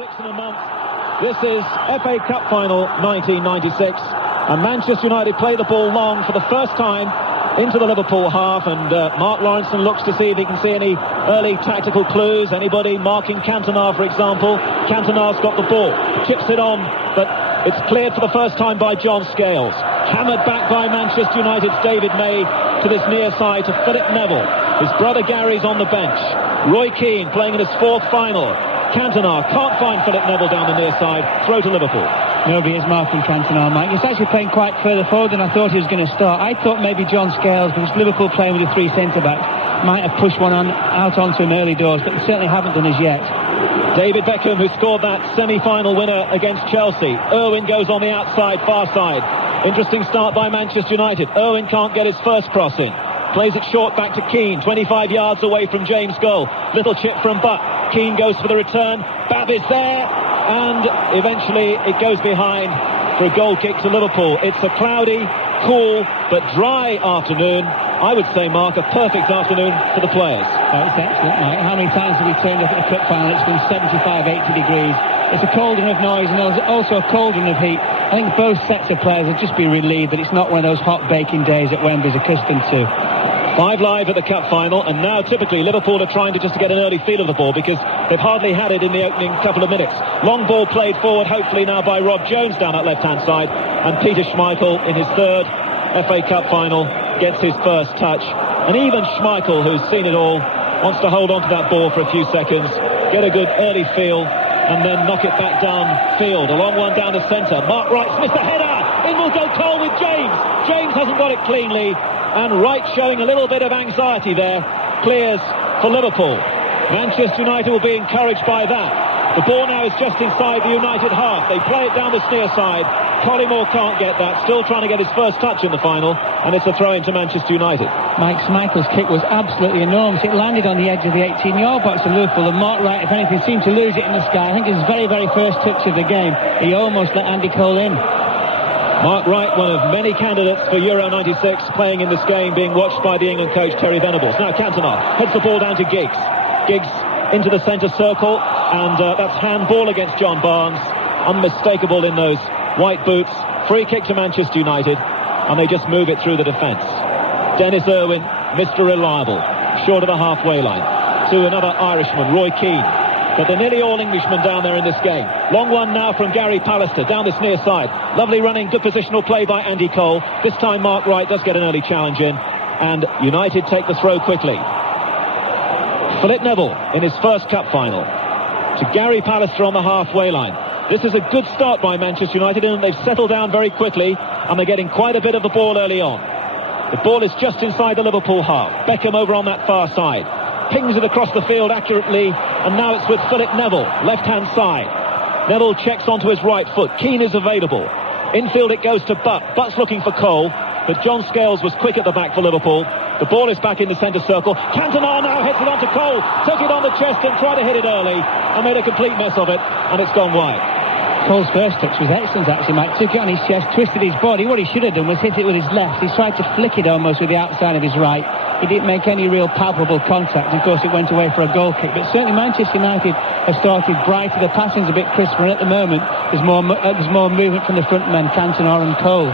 6 in a month. This is FA Cup Final 1996, and Manchester United play the ball long for the first time into the Liverpool half, and Mark Lawrenson looks to see if he can see any early tactical clues. Anybody marking Cantona, for example? Cantona's got the ball, chips it on, but it's cleared for the first time by John Scales. Hammered back by Manchester United's David May to this near side to Philip Neville. His brother Gary's on the bench. Roy Keane playing in his fourth final. Cantona can't find Philip Neville down the near side. Throw to Liverpool. Nobody is marking Cantona, Mike. He's actually playing quite further forward than I thought he was going to start. I thought maybe John Scales, because Liverpool playing with the three centre-backs, might have pushed one out onto him early doors, but they certainly haven't done as yet. David Beckham, who scored that semi-final winner against Chelsea. Irwin goes on the outside, far side. Interesting start by Manchester United. Irwin can't get his first cross in. Plays it short back to Keane, 25 yards away from James' goal. Little chip from Butt. Keane goes for the return. Bab is there, and eventually it goes behind for a goal kick to Liverpool. It's a cloudy, cool, but dry afternoon. I would say, Mark, a perfect afternoon for the players. Oh, it's excellent, Mike. How many times have we turned up at the cup final? It's been 75, 80 degrees. It's a cauldron of noise and there's also a cauldron of heat. I think both sets of players will just be relieved that it's not one of those hot baking days that Wembley's accustomed to. 5 live at the cup final, and now typically Liverpool are trying to just get an early feel of the ball because they've hardly had it in the opening couple of minutes. Long ball played forward, hopefully now by Rob Jones down that left-hand side, and Peter Schmeichel in his third FA Cup final gets his first touch. And even Schmeichel, who's seen it all, wants to hold on to that ball for a few seconds, get a good early feel, and then knock it back downfield. A long one down the centre. Mark Wright's missed a header. In will go Cole with James. James hasn't got it cleanly. And Wright showing a little bit of anxiety there. Clears for Liverpool. Manchester United will be encouraged by that. The ball now is just inside the United half. They play it down the near side. Collymore can't get that. Still trying to get his first touch in the final. And it's a throw into Manchester United. Mike Schmeichel's kick was absolutely enormous. It landed on the edge of the 18-yard box of Liverpool. And Mark Wright, if anything, seemed to lose it in the sky. I think his very, very first touch of the game, he almost let Andy Cole in. Mark Wright, one of many candidates for Euro 96, playing in this game, being watched by the England coach Terry Venables. Now Cantona heads the ball down to Giggs. Giggs into the centre circle, and that's handball against John Barnes. Unmistakable in those white boots. Free kick to Manchester United, and they just move it through the defence. Dennis Irwin, Mr. Reliable, short of the halfway line. To another Irishman, Roy Keane. But they're nearly all Englishmen down there in this game. Long one now from Gary Pallister down this near side. Lovely running, good positional play by Andy Cole. This time Mark Wright does get an early challenge in, and United take the throw quickly. Philip Neville in his first cup final. To Gary Pallister on the halfway line. This is a good start by Manchester United, and they've settled down very quickly, and they're getting quite a bit of the ball early on. The ball is just inside the Liverpool half. Beckham over on that far side. Pings it across the field accurately, and now it's with Philip Neville, left-hand side. Neville checks onto his right foot. Keane is available. Infield it goes to Butt. Butt's looking for Cole, but John Scales was quick at the back for Liverpool. The ball is back in the centre circle. Cantona now heads it on to Cole. Took it on the chest and tried to hit it early, and made a complete mess of it, and it's gone wide. Cole's first touch was excellent, actually, Mike. Took it on his chest, twisted his body. What he should have done was hit it with his left. He tried to flick it almost with the outside of his right. He didn't make any real palpable contact. Of course, it went away for a goal kick. But certainly Manchester United have started brighter. The passing's a bit crisper, and at the moment there's more movement from the front men, Cantona and Cole.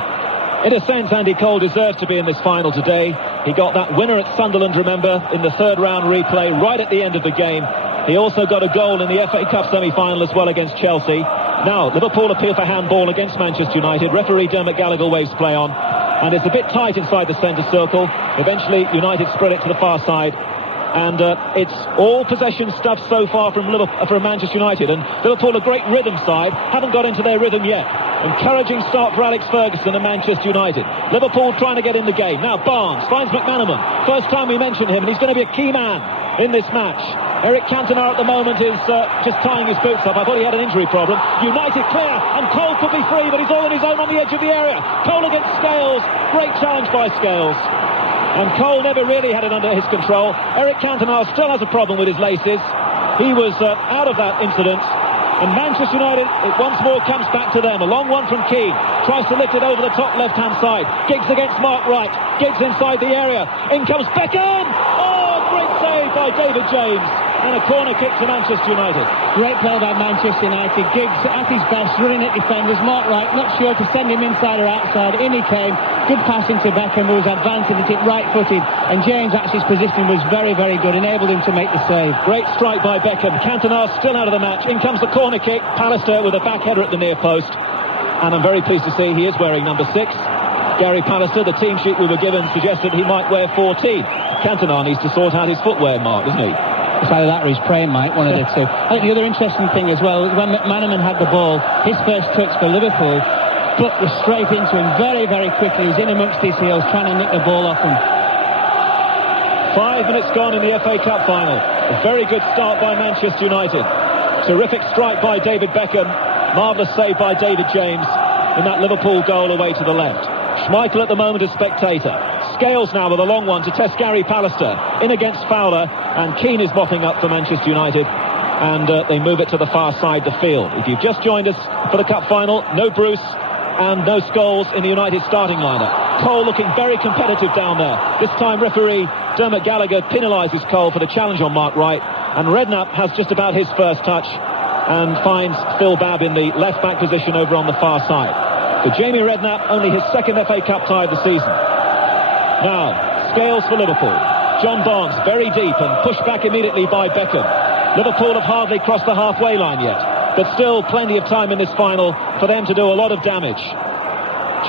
In a sense, Andy Cole deserves to be in this final today. He got that winner at Sunderland, remember, in the third round replay right at the end of the game. He also got a goal in the FA Cup semi-final as well against Chelsea. Now, Liverpool appeal for handball against Manchester United. Referee Dermot Gallagher waves play on. And it's a bit tight inside the centre circle. Eventually, United spread it to the far side. And it's all possession stuff so far from Manchester United. And Liverpool, a great rhythm side, haven't got into their rhythm yet. Encouraging start for Alex Ferguson and Manchester United. Liverpool trying to get in the game. Now Barnes finds McManaman. First time we mention him, and he's going to be a key man in this match. Eric Cantona at the moment is just tying his boots up. I thought he had an injury problem. United clear, and Cole could be free, but he's all on his own on the edge of the area. Cole against Scales. Great challenge by Scales. And Cole never really had it under his control. Eric Cantona still has a problem with his laces. He was out of that incident. And Manchester United, it once more comes back to them. A long one from Keane. Tries to lift it over the top left-hand side. Giggs against Mark Wright. Giggs inside the area. In comes Beckham. Oh, great save by David James, and a corner kick to Manchester United. Great play by Manchester United. Giggs at his best, running at defenders. Mark Wright not sure to send him inside or outside. In he came. Good pass into Beckham, who was advancing at it right-footed, and James actually's positioning was very, very good, enabled him to make the save. Great strike by Beckham. Cantona still out of the match. In comes the corner kick. Pallister with a back header at the near post, and I'm very pleased to see he is wearing number 6. Gary Pallister, the team sheet we were given suggested he might wear 14. Cantona needs to sort out his footwear, Mark, doesn't he? It's either that or he's praying, Mike, one of the two. I think the other interesting thing as well, when McManaman had the ball, his first touch for Liverpool, but was straight into him very, very quickly. He was in amongst his heels, trying to nick the ball off him. 5 minutes gone in the FA Cup final. A very good start by Manchester United. Terrific strike by David Beckham. Marvellous save by David James in that Liverpool goal away to the left. Schmeichel at the moment as spectator. Scales now with a long one to test Gary Pallister. In against Fowler, and Keane is mopping up for Manchester United. And they move it to the far side of the field. If you've just joined us for the Cup final, no Bruce and no Scholes in the United starting lineup. Cole looking very competitive down there. This time referee Dermot Gallagher penalises Cole for the challenge on Mark Wright. And Redknapp has just about his first touch and finds Phil Babb in the left-back position over on the far side. For Jamie Redknapp, only his second FA Cup tie of the season. Now, Scales for Liverpool. John Barnes very deep and pushed back immediately by Beckham. Liverpool have hardly crossed the halfway line yet, but still plenty of time in this final for them to do a lot of damage.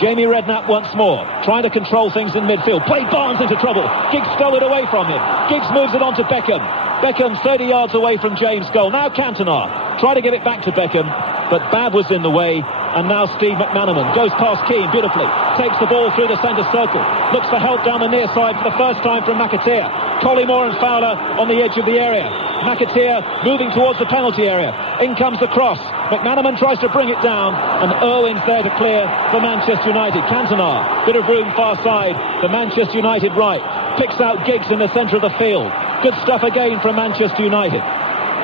Jamie Redknapp once more, trying to control things in midfield. Played Barnes into trouble. Giggs stole it away from him. Giggs moves it on to Beckham. Beckham 30 yards away from James' goal. Now Cantona, try to give it back to Beckham, but Babb was in the way. And now Steve McManaman goes past Keane beautifully, takes the ball through the centre circle, looks for help down the near side for the first time from McAteer. Collymore and Fowler on the edge of the area. McAteer moving towards the penalty area. In comes the cross. McManaman tries to bring it down, and Irwin's there to clear for Manchester United. Cantona, bit of room far side for Manchester United right. Picks out Giggs in the centre of the field. Good stuff again from Manchester United.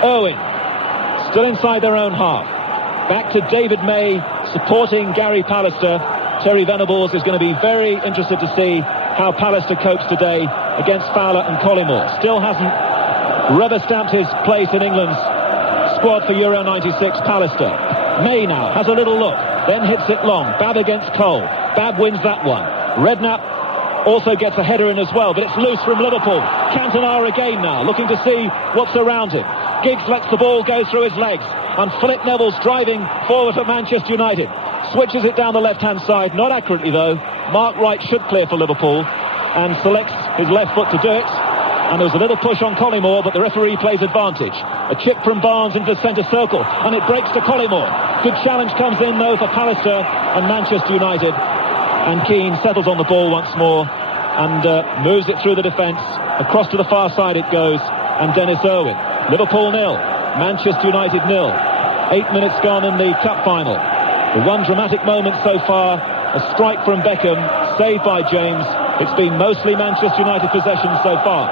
Irwin, still inside their own half. Back to David May supporting Gary Pallister. Terry Venables is going to be very interested to see how Pallister copes today against Fowler and Collymore. Still hasn't rubber-stamped his place in England's squad for Euro 96, Pallister. May now has a little look, then hits it long. Babb against Cole. Babb wins that one. Redknapp also gets a header in as well, but it's loose from Liverpool. Cantona again now, looking to see what's around him. Giggs lets the ball go through his legs, and Philip Neville's driving forward for Manchester United. Switches it down the left-hand side, not accurately though. Mark Wright should clear for Liverpool, and selects his left foot to do it. And there was a little push on Collymore, but the referee plays advantage. A chip from Barnes into the centre circle, and it breaks to Collymore. Good challenge comes in though for Pallister and Manchester United. And Keane settles on the ball once more, and moves it through the defence. Across to the far side it goes, and Dennis Irwin. Liverpool 0, Manchester United 0. 8 minutes gone in the cup final. The one dramatic moment so far, a strike from Beckham, saved by James. It's been mostly Manchester United possession so far.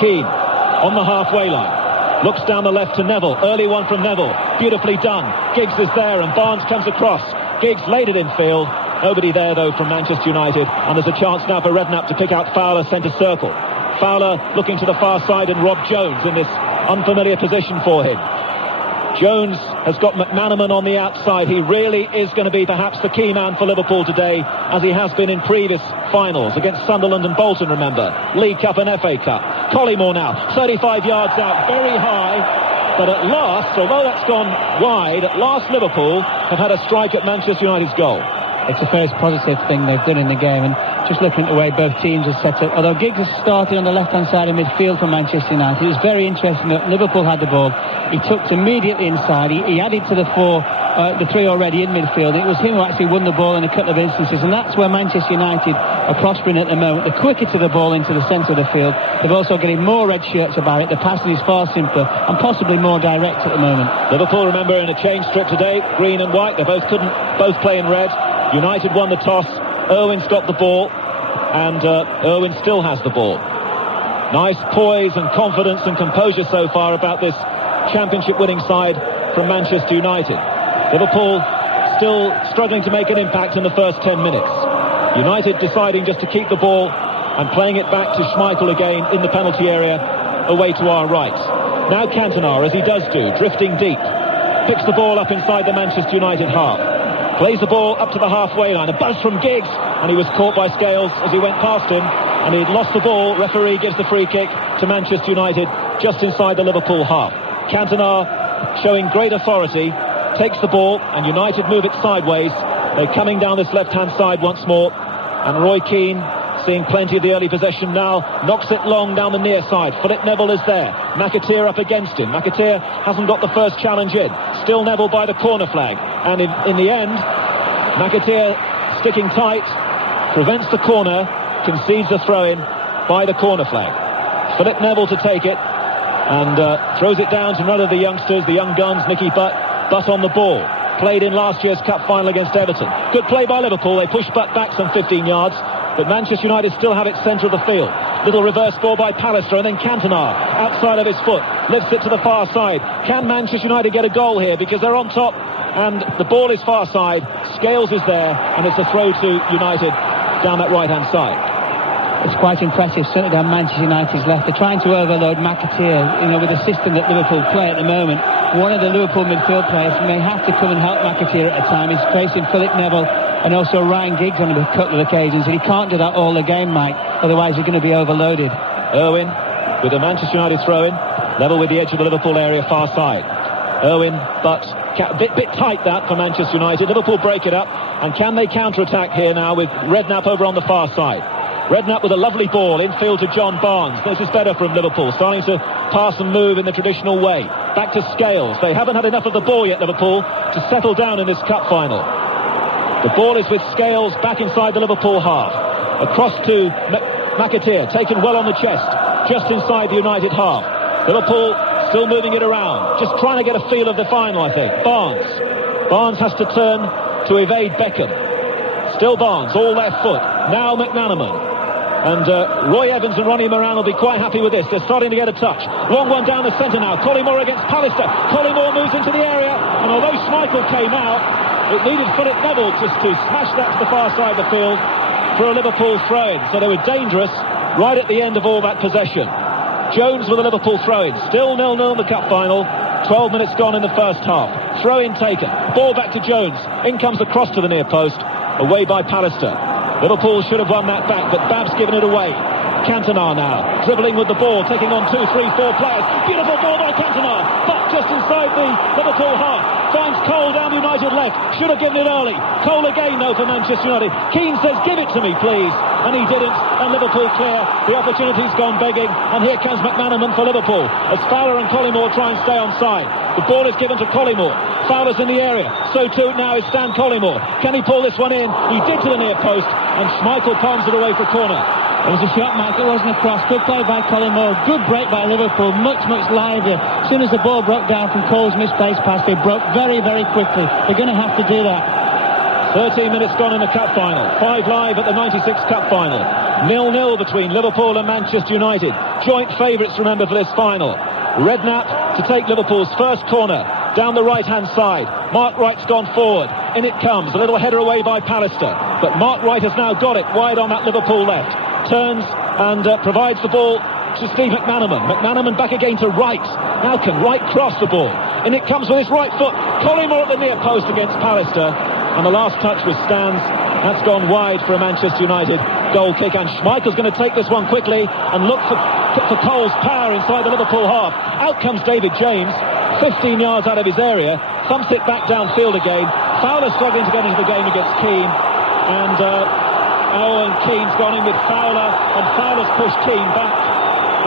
Keane on the halfway line. Looks down the left to Neville. Early one from Neville. Beautifully done. Giggs is there and Barnes comes across. Giggs laid it in field. Nobody there though from Manchester United. And there's a chance now for Redknapp to pick out Fowler centre circle. Fowler looking to the far side and Rob Jones in this unfamiliar position for him. Jones has got McManaman on the outside. He really is going to be perhaps the key man for Liverpool today, as he has been in previous finals against Sunderland and Bolton, remember. League Cup and FA Cup. Collymore now, 35 yards out, very high. But at last, although that's gone wide, at last Liverpool have had a strike at Manchester United's goal. It's the first positive thing they've done in the game, and just looking at the way both teams have set up. Although Giggs has started on the left-hand side of midfield for Manchester United, it was very interesting that Liverpool had the ball. He tucked immediately inside. He added to the three already in midfield. It was him who actually won the ball in a couple of instances, and that's where Manchester United are prospering at the moment. The quicker to the ball into the centre of the field. They've also getting more red shirts about it. The passing is far simpler and possibly more direct at the moment. Liverpool, remember, in a change strip today, green and white. They both play in red. United won the toss. Irwin's got the ball, and Irwin still has the ball. Nice poise and confidence and composure so far about this championship-winning side from Manchester United. Liverpool still struggling to make an impact in the first 10 minutes. United deciding just to keep the ball and playing it back to Schmeichel again in the penalty area. away to our right. Now Cantona, as he does do, drifting deep. Picks the ball up inside the Manchester United half. Plays the ball up to the halfway line. A buzz from Giggs, and he was caught by Scales as he went past him, and he'd lost the ball. Referee gives the free kick to Manchester United just inside the Liverpool half. Cantona showing great authority, takes the ball, and United move it sideways. They're coming down this left-hand side once more, and Roy Keane, seeing plenty of the early possession now, knocks it long down the near side. Philip Neville is there. McAteer up against him. McAteer hasn't got the first challenge in. Still Neville by the corner flag. And in the end, McAteer sticking tight, prevents the corner, concedes the throw-in by the corner flag. Philip Neville to take it, and throws it down to another of the youngsters, the young guns, Nicky Butt on the ball. Played in last year's cup final against Everton. Good play by Liverpool. They push Butt back some 15 yards. But Manchester United still have it centre of the field. Little reverse ball by Pallister, and then Cantona outside of his foot lifts it to the far side. Can Manchester United get a goal here? Because they're on top and the ball is far side. Scales is there, and it's a throw to United down that right-hand side. It's quite impressive, certainly down Manchester United's left. They're trying to overload McAteer, with the system that Liverpool play at the moment. One of the Liverpool midfield players may have to come and help McAteer at a time. He's facing Philip Neville and also Ryan Giggs on a couple of occasions, and he can't do that all the game, Mike, otherwise he's going to be overloaded. Irwin with the Manchester United throw-in, level with the edge of the Liverpool area, far side. Irwin, but a bit tight that for Manchester United. Liverpool break it up, and can they counter-attack here now with Redknapp over on the far side? Redknapp with a lovely ball infield to John Barnes. This is better from Liverpool, starting to pass and move in the traditional way. Back to Scales. They haven't had enough of the ball yet, Liverpool, to settle down in this cup final. The ball is with Scales back inside the Liverpool half. Across to McAteer, taken well on the chest, just inside the United half. Liverpool still moving it around, just trying to get a feel of the final, I think. Barnes has to turn to evade Beckham. Still Barnes, all left foot. Now McManaman. And Roy Evans and Ronnie Moran will be quite happy with this. They're starting to get a touch. Long one down the centre now. Collymore against Pallister. Collymore moves into the area, and although Schmeichel came out, it needed Philip Neville just to smash that to the far side of the field for a Liverpool throw-in. So they were dangerous right at the end of all that possession. Jones with a Liverpool throw-in. Still 0-0 in the cup final. 12 minutes gone in the first half. Throw-in taken. Ball back to Jones. In comes the cross to the near post. Away by Pallister. Liverpool should have won that back, but Bab's given it away. Cantona now, dribbling with the ball, taking on 2, 3, 4 players. Beautiful ball by Cantona, but just inside the Liverpool half. Finds Cole down the United left. Should have given it early. Cole again, though, for Manchester United. Keane says, give it to me, please. And he didn't, and Liverpool clear. The opportunity's gone begging, and here comes McManaman for Liverpool, as Fowler and Collymore try and stay on side. The ball is given to Collymore. Fowler's in the area. So too now is Stan Collymore. Can he pull this one in? He did to the near post, and Schmeichel palms it away for corner. It was a shot, Mike. It wasn't a cross. Good play by Collymore. Good break by Liverpool. Much livelier. As soon as the ball broke down from Cole's misplaced pass, they broke very quickly. They're going to have to do that. 13 minutes gone in the cup final. 5 live at the 96 cup final. 0-0 between Liverpool and Manchester United. Joint favourites, remember, for this final. Redknapp to take Liverpool's first corner down the right-hand side. Mark Wright's gone forward. In it comes. A little header away by Pallister. But Mark Wright has now got it wide on that Liverpool left. Turns and provides the ball to Steve McManaman. McManaman back again to Wright. Now can Wright cross the ball? And it comes with his right foot. Collymore at the near post against Pallister. And the last touch was Stan's. That's gone wide for a Manchester United goal kick. And Schmeichel's going to take this one quickly and look for Cole's power inside the Liverpool half. Out comes David James, 15 yards out of his area. Thumps it back downfield again. Fowler struggling to get into the game against Keane. And Keane's gone in with Fowler, and Fowler's pushed Keane back,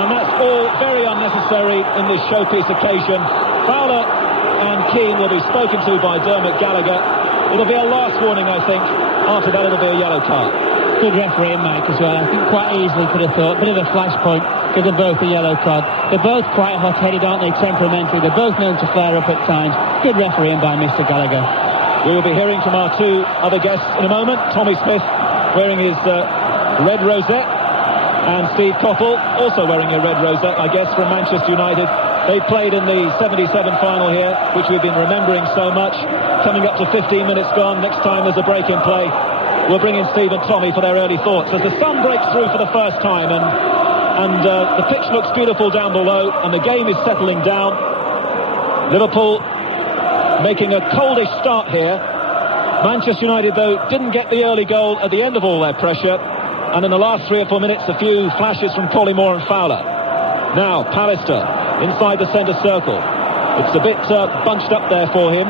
and that's all very unnecessary in this showpiece occasion. Fowler and Keane will be spoken to by Dermot Gallagher. It'll be a last warning, I think. After that, it'll be a yellow card. Good refereeing, Mike, as well. I think quite easily could have thought. Bit of a flashpoint, give them both a yellow card. They're both quite hot-headed, aren't they? Temperamental. They're both known to flare up at times. Good refereeing by Mr. Gallagher. We will be hearing from our two other guests in a moment. Tommy Smith, wearing his red rosette, and Steve Coppell, also wearing a red rosette, I guess, from Manchester United. They played in the 77 final here, which we've been remembering so much. Coming up to 15 minutes gone. Next time there's a break in play, we'll bring in Steve and Tommy for their early thoughts as the sun breaks through for the first time, and and the pitch looks beautiful down below, and the game is settling down. Liverpool making a coldish start here. Manchester United, though, didn't get the early goal at the end of all their pressure, and in the last 3 or 4 minutes, a few flashes from Collymore and Fowler. Now, Pallister inside the centre circle. It's a bit bunched up there for him.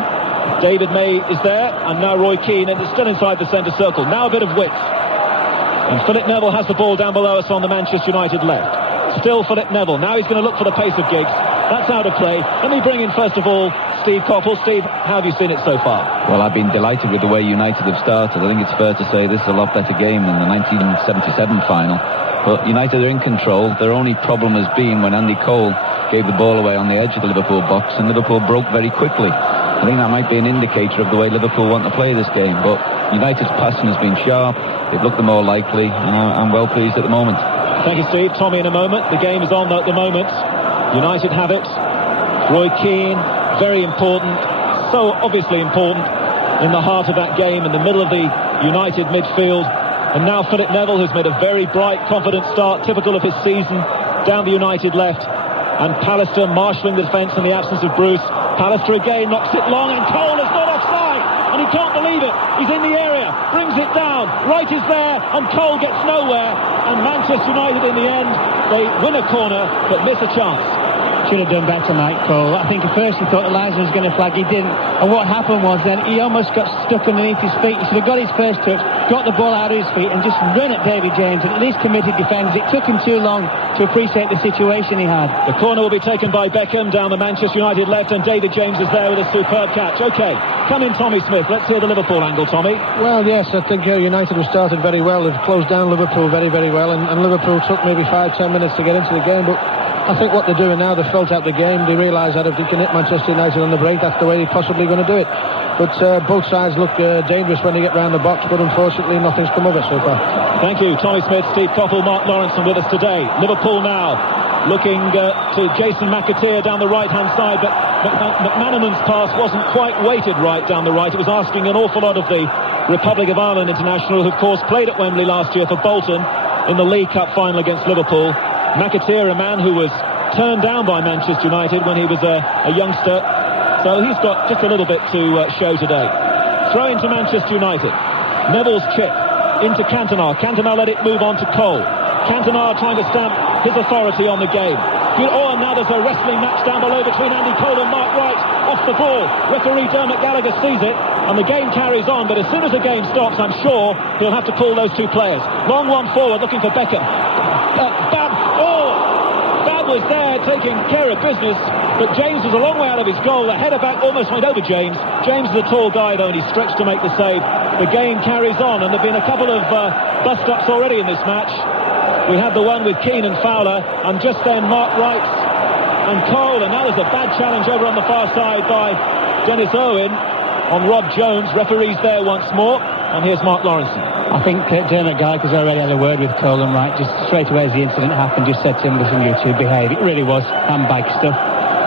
David May is there, and now Roy Keane, and it's still inside the centre circle. Now a bit of width. And Philip Neville has the ball down below us on the Manchester United left. Still Philip Neville. Now he's going to look for the pace of Giggs. That's out of play. Let me bring in, first of all, Steve Coppell. Steve, how have you seen it so far? Well, I've been delighted with the way United have started. I think it's fair to say this is a lot better game than the 1977 final. But United are in control. Their only problem has been when Andy Cole gave the ball away on the edge of the Liverpool box, and Liverpool broke very quickly. I think that might be an indicator of the way Liverpool want to play this game. But United's passing has been sharp. They've looked the more likely, and I'm well pleased at the moment. Thank you, Steve. Tommy in a moment. The game is on at the moment. United have it. Roy Keane, very important, so obviously important, in the heart of that game, in the middle of the United midfield. And now Philip Neville, who's made a very bright, confident start, typical of his season, down the United left. And Pallister marshalling the defence in the absence of Bruce. Pallister again knocks it long, and Cole is not offside, and he can't believe it. He's in the area, brings it down, Wright is there, and Cole gets nowhere. And Manchester United, in the end, they win a corner but miss a chance. Should have done better, Mike Cole. I think at first he thought Elijah was going to flag. He didn't. And what happened was then he almost got stuck underneath his feet. He should have got his first touch, got the ball out of his feet, and just run at David James, and at least committed defenders. It took him too long to appreciate the situation he had. The corner will be taken by Beckham down the Manchester United left, and David James is there with a superb catch. OK, come in, Tommy Smith. Let's hear the Liverpool angle, Tommy. Well, yes, I think United have started very well. They've closed down Liverpool very, very well, and Liverpool took maybe 5-10 minutes to get into the game, but I think what they're doing now, they've felt out the game. They realise that if they can hit Manchester United on the break, that's the way they're possibly going to do it. But both sides look dangerous when they get round the box, but unfortunately nothing's come of it so far. Thank you, Tommy Smith, Steve Coppell, Mark Lawrenson with us today. Liverpool now looking to Jason McAteer down the right-hand side, but McManaman's pass wasn't quite weighted right down the right. It was asking an awful lot of the Republic of Ireland international, who of course played at Wembley last year for Bolton in the League Cup final against Liverpool. McAteer, a man who was turned down by Manchester United when he was a youngster, so he's got just a little bit to show today. Throw into Manchester United. Neville's chip into Cantona. Cantona let it move on to Cole. Cantona trying to stamp his authority on the game. Good. Oh, and now there's a wrestling match down below between Andy Cole and Mark Wright. Off the ball. Referee Dermot Gallagher sees it, and the game carries on, but as soon as the game stops, I'm sure he'll have to pull those two players. Long one forward, looking for Beckham. Bab was there taking care of business, but James was a long way out of his goal. The header back almost went over James. James is a tall guy, though, and he stretched to make the save. The game carries on, and there have been a couple of bust-ups already in this match. We had the one with Keane and Fowler, and just then Mark Wright and Cole, and now there's a bad challenge over on the far side by Dennis Irwin on Rob Jones. Referee's there once more, and here's Mark Lawrenson. I think Dermot Gallagher's already had a word with Cole and Wright just straight away as the incident happened, just said to him, listen, you two behave. It really was handbag stuff,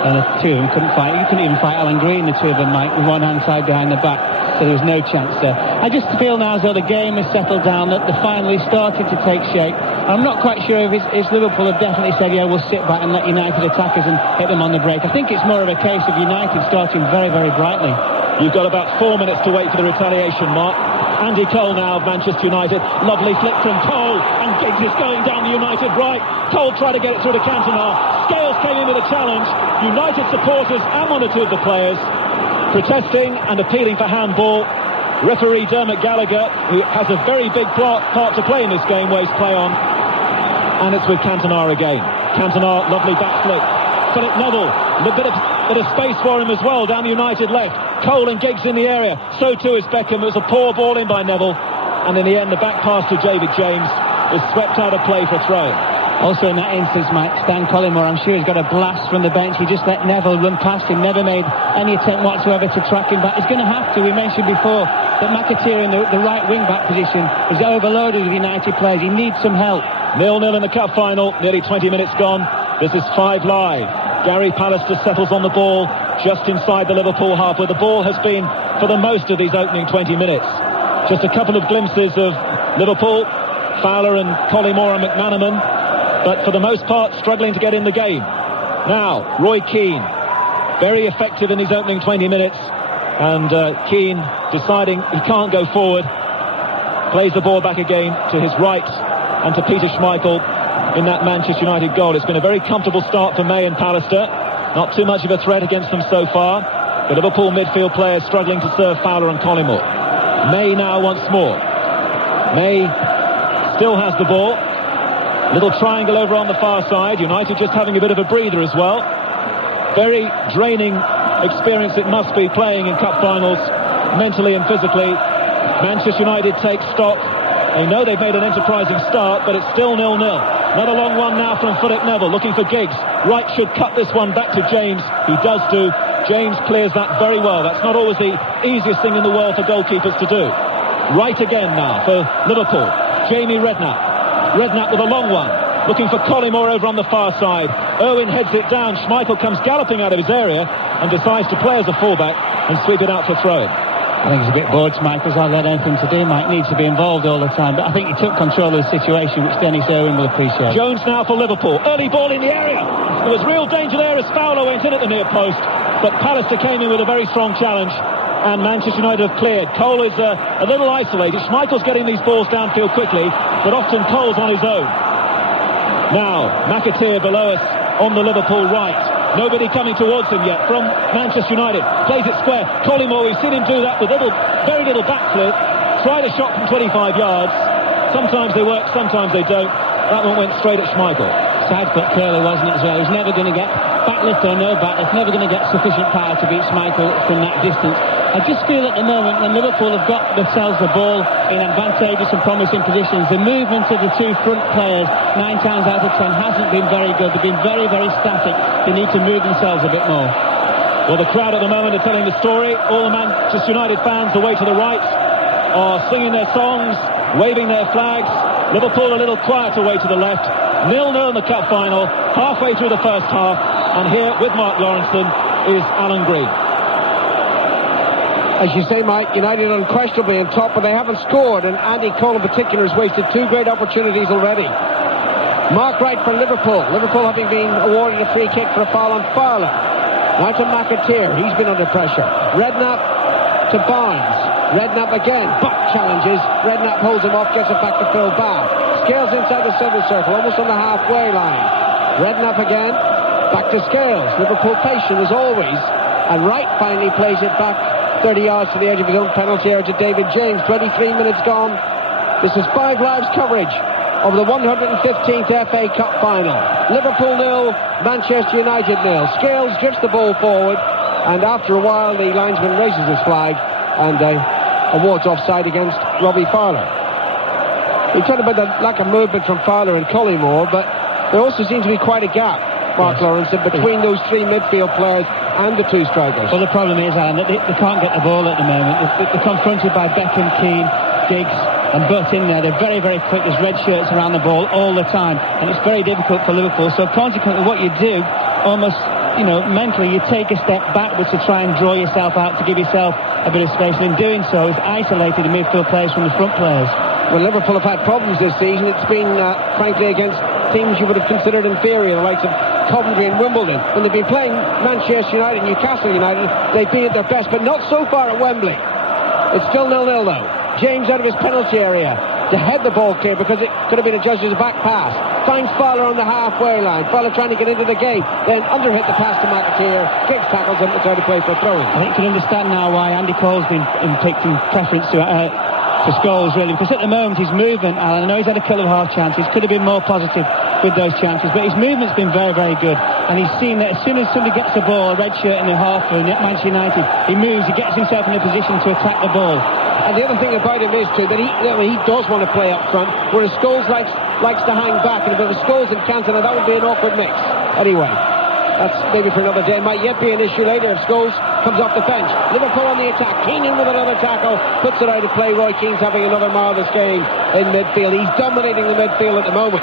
and the two of them couldn't fight. You couldn't even fight Alan Green, the two of them, Mike, with one hand tied behind the back, so there was no chance there. I just feel now as though the game has settled down, that they're finally started to take shape. I'm not quite sure if Liverpool have definitely said, yeah, we'll sit back and let United attack us and hit them on the break. I think it's more of a case of United starting very, very brightly. You've got about 4 minutes to wait for the retaliation, Mark. Andy Cole now of Manchester United. Lovely flick from Cole, and Giggs is going down the United right. Cole tried to get it through to Cantona. Scales came in with a challenge. United supporters and one or two of the players protesting and appealing for handball. Referee Dermot Gallagher, who has a very big part to play in this game, waves play on. And it's with Cantona again. Cantona, lovely back flick. Philip Neville, a bit of space for him as well down the United left. Cole and Giggs in the area, so too is Beckham. It was a poor ball in by Neville, and in the end the back pass to David James is swept out of play for throw. Also in that instance, Mike, Stan Collymore, I'm sure he's got a blast from the bench. He just let Neville run past him, never made any attempt whatsoever to track him back. He's going to have to. We mentioned before that McAteer in the right wing-back position is overloaded with United players. He needs some help. 0-0 in the cup final, nearly 20 minutes gone. This is 5 Live. Gary Pallister settles on the ball just inside the Liverpool half, where the ball has been for the most of these opening 20 minutes. Just a couple of glimpses of Liverpool, Fowler and Collymore and McManaman. but for the most part struggling to get in the game. Now, Roy Keane, very effective in his opening 20 minutes, and Keane deciding he can't go forward, plays the ball back again to his right and to Peter Schmeichel in that Manchester United goal. It's been a very comfortable start for May and Pallister. Not too much of a threat against them so far. The Liverpool midfield players struggling to serve Fowler and Collymore. May now once more. May still has the ball. Little triangle over on the far side. United just having a bit of a breather as well. Very draining experience it must be playing in cup finals, mentally and physically. Manchester United take stock. They know they've made an enterprising start, but it's still 0-0. Another long one now from Philip Neville, looking for Giggs. Wright should cut this one back to James. He does do. James clears that very well. That's not always the easiest thing in the world for goalkeepers to do. Right again now for Liverpool. Jamie Redknapp. Redknapp with a long one, looking for Collymore over on the far side. Irwin heads it down. Schmeichel comes galloping out of his area and decides to play as a fullback and sweep it out for throwing. I think he's a bit bored, Schmeichel's not got anything to do. Mike needs to be involved all the time, but I think he took control of the situation, which Dennis Irwin will appreciate. Jones now for Liverpool. Early ball in the area. There was real danger there as Fowler went in at the near post, but Pallister came in with a very strong challenge, and Manchester United have cleared. Cole is a little isolated. Schmeichel's getting these balls downfield quickly, but often Cole's on his own. Now, McAteer below us on the Liverpool right. Nobody coming towards him yet from Manchester United. Plays it square. Collymore, we've seen him do that with very little backflip. Tried a shot from 25 yards. Sometimes they work, sometimes they don't. That one went straight at Schmeichel. Side foot curler, wasn't it, as well? He was never going to get backlift or no backlift, never going to get sufficient power to beat Schmeichel from that distance. I just feel at the moment when Liverpool have got themselves the ball in advantageous and promising positions, the movement of the two front players 9 times out of 10 hasn't been very good. They've been very, very static. They need to move themselves a bit more. Well, the crowd at the moment are telling the story. All the Manchester United fans away to the right are singing their songs, waving their flags. Liverpool a little quiet away to the left. 0-0 in the cup final, halfway through the first half. And here with Mark Lawrenson is Alan Green. As you say, Mike, United unquestionably on top, but they haven't scored, and Andy Cole in particular has wasted 2 great opportunities already. Mark Wright for Liverpool. Liverpool having been awarded a free kick for a foul on Fowler. Now to McAteer. He's been under pressure. Redknapp to Barnes. Redknapp again. Buck challenges. Redknapp holds him off, gets it back to Phil Bath. Scales inside the centre circle, almost on the halfway line. Redknapp again. Back to Scales. Liverpool patient as always. And Wright finally plays it back 30 yards to the edge of his own penalty area to David James. 23 minutes gone. This is 5 Lives coverage of the 115th FA Cup final. Liverpool 0, Manchester United 0. Scales drifts the ball forward, and after a while the linesman raises his flag and awards offside against Robbie Fowler. We talked about the lack of movement from Fowler and Collymore, but there also seems to be quite a gap, Mark Lawrenson, between those 3 midfield players and the 2 strikers. Well, the problem is, Alan, that they can't get the ball at the moment. They're confronted by Beckham, Keane, Giggs and Butt in there. They're very, very quick. There's red shirts around the ball all the time, and it's very difficult for Liverpool. So consequently, what you do, almost, mentally, you take a step backwards to try and draw yourself out, to give yourself a bit of space, and in doing so, it's isolated the midfield players from the front players. Well, Liverpool have had problems this season. It's been, frankly, against teams you would have considered inferior, the likes of Coventry and Wimbledon. When they've been playing Manchester United and Newcastle United, they've been at their best, but not so far at Wembley. It's still 0-0 though. James out of his penalty area to head the ball clear because it could have been adjusted as a back pass. Finds Fowler on the halfway line. Fowler trying to get into the game. Then underhit the pass to McAteer. Giggs tackles him to try to play for a throw-in. I think you can understand now why Andy Cole's been taking preference to Scholes, really, because at the moment his movement, Alan, I know he's had a couple of half chances, could have been more positive with those chances, but his movement's been very, very good, and he's seen that as soon as somebody gets the ball, a red shirt in the half for Manchester United, he moves, he gets himself in a position to attack the ball. And the other thing about him is too that he does want to play up front, whereas Scholes likes to hang back, and if it was Scholes and Cantona, that would be an awkward mix. Anyway, that's maybe for another day. It might yet be an issue later if Scholes comes off the bench. Liverpool on the attack. Keane in with another tackle. Puts it out of play. Roy Keane's having another marvellous game in midfield. He's dominating the midfield at the moment.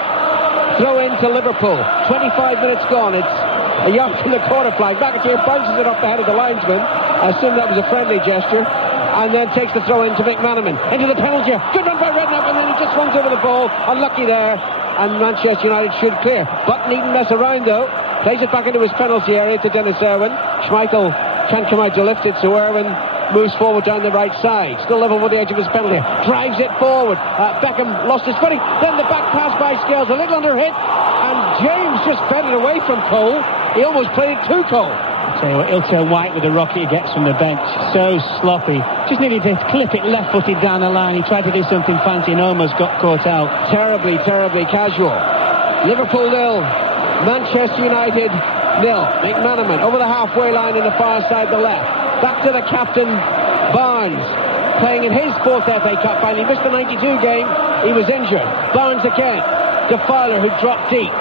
Throw in to Liverpool. 25 minutes gone. It's a yard from the corner flag. McAteer bounces it off the head of the linesman. I assume that was a friendly gesture. And then takes the throw in to McManaman. Into the penalty. Good run by Redknapp, and then he just runs over the ball. Unlucky there. and Manchester United should clear. Button needn't mess around though. Plays it back into his penalty area to Dennis Irwin. Schmeichel can't come out to lift it, so Irwin moves forward down the right side. Still level with the edge of his penalty. Drives it forward. Beckham lost his footing. Then the back pass by Scales, a little under hit, and James just fed it away from Cole. He almost played it to Cole. I'll tell you what, he'll turn white with the rocket he gets from the bench. So sloppy. Just needed to clip it left-footed down the line. He tried to do something fancy and almost got caught out. Terribly, terribly casual. Liverpool 0, Manchester United 0. McManaman over the halfway line in the far side, the left. Back to the captain, Barnes, playing in his fourth FA Cup final. He missed the 92 game. He was injured. Barnes again to Fowler, who dropped deep.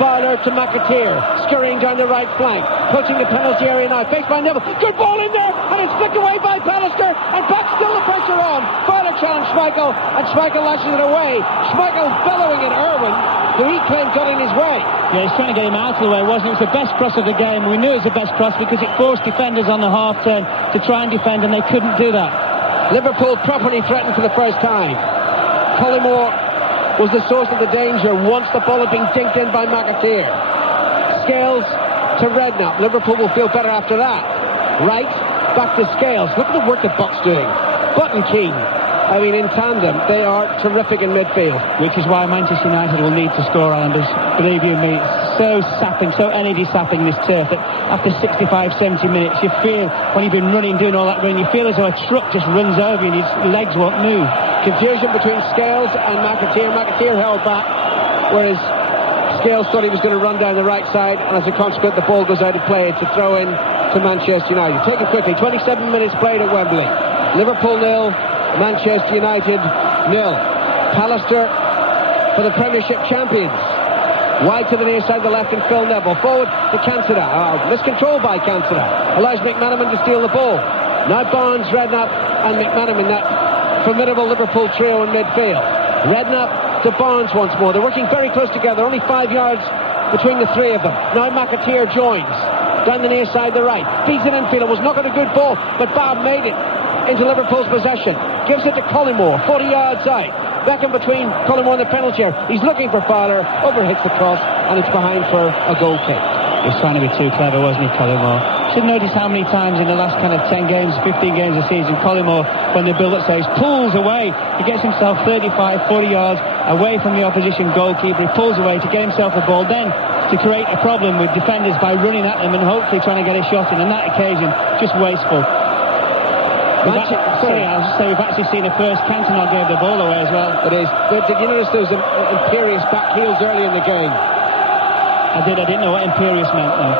Fowler to McAteer, scurrying down the right flank, pushing the penalty area now, faced by Neville. Good ball in there, and it's flicked away by Pallister, and back still the pressure on. Fowler challenged Schmeichel, and Schmeichel lashes it away. Schmeichel bellowing at Irwin, who he claimed got in his way. Yeah, he's trying to get him out of the way, wasn't it? It was the best cross of the game. We knew it was the best cross because it forced defenders on the half turn to try and defend, and they couldn't do that. Liverpool properly threatened for the first time. Collymore was the source of the danger once the ball had been dinked in by McAteer. Scales to Redknapp. Liverpool will feel better after that. Right, back to Scales. Look at the work that Buck's doing. Button Keane. I mean, in tandem, they are terrific in midfield. Which is why Manchester United will need to score, Islanders. Believe you me, so sapping, so energy sapping this turf that after 65, 70 minutes, you feel, when you've been running, doing all that running, you feel as though a truck just runs over you and your legs won't move. Confusion between Scales and McAteer. McAteer held back, whereas Scales thought he was going to run down the right side, and as a consequence, the ball goes out of play. It's a throw in to Manchester United. Take it quickly. 27 minutes played at Wembley. Liverpool 0, Manchester United 0. Pallister for the Premiership champions. Wide to the near side, the left, and Phil Neville. Forward to Cantona. Miscontrolled by Cantona. Allows McManaman to steal the ball. Now Barnes, Redknapp, and McManaman. That formidable Liverpool trio in midfield. Redknapp to Barnes once more. They're working very close together. Only 5 yards between the three of them. Now McAteer joins. Down the near side, the right. Beats an infielder. Was not got a good ball, but Bob made it into Liverpool's possession. Gives it to Collymore. 40 yards out. Beckham between Collymore and the penalty area. He's looking for Fowler. Overhits the cross, and it's behind for a goal kick. He was trying to be too clever, wasn't he, Collymore? Should notice how many times in the last kind of 10 games, 15 games of the season, Collymore, when the build-up stage, pulls away. He gets himself 35, 40 yards away from the opposition goalkeeper. He pulls away to get himself a ball, then to create a problem with defenders by running at them and hopefully trying to get a shot in. On that occasion, just wasteful. We've actually seen the first Cantona gave the ball away as well. It is. Did you notice there was imperious back heels early in the game? I didn't know what imperious meant though.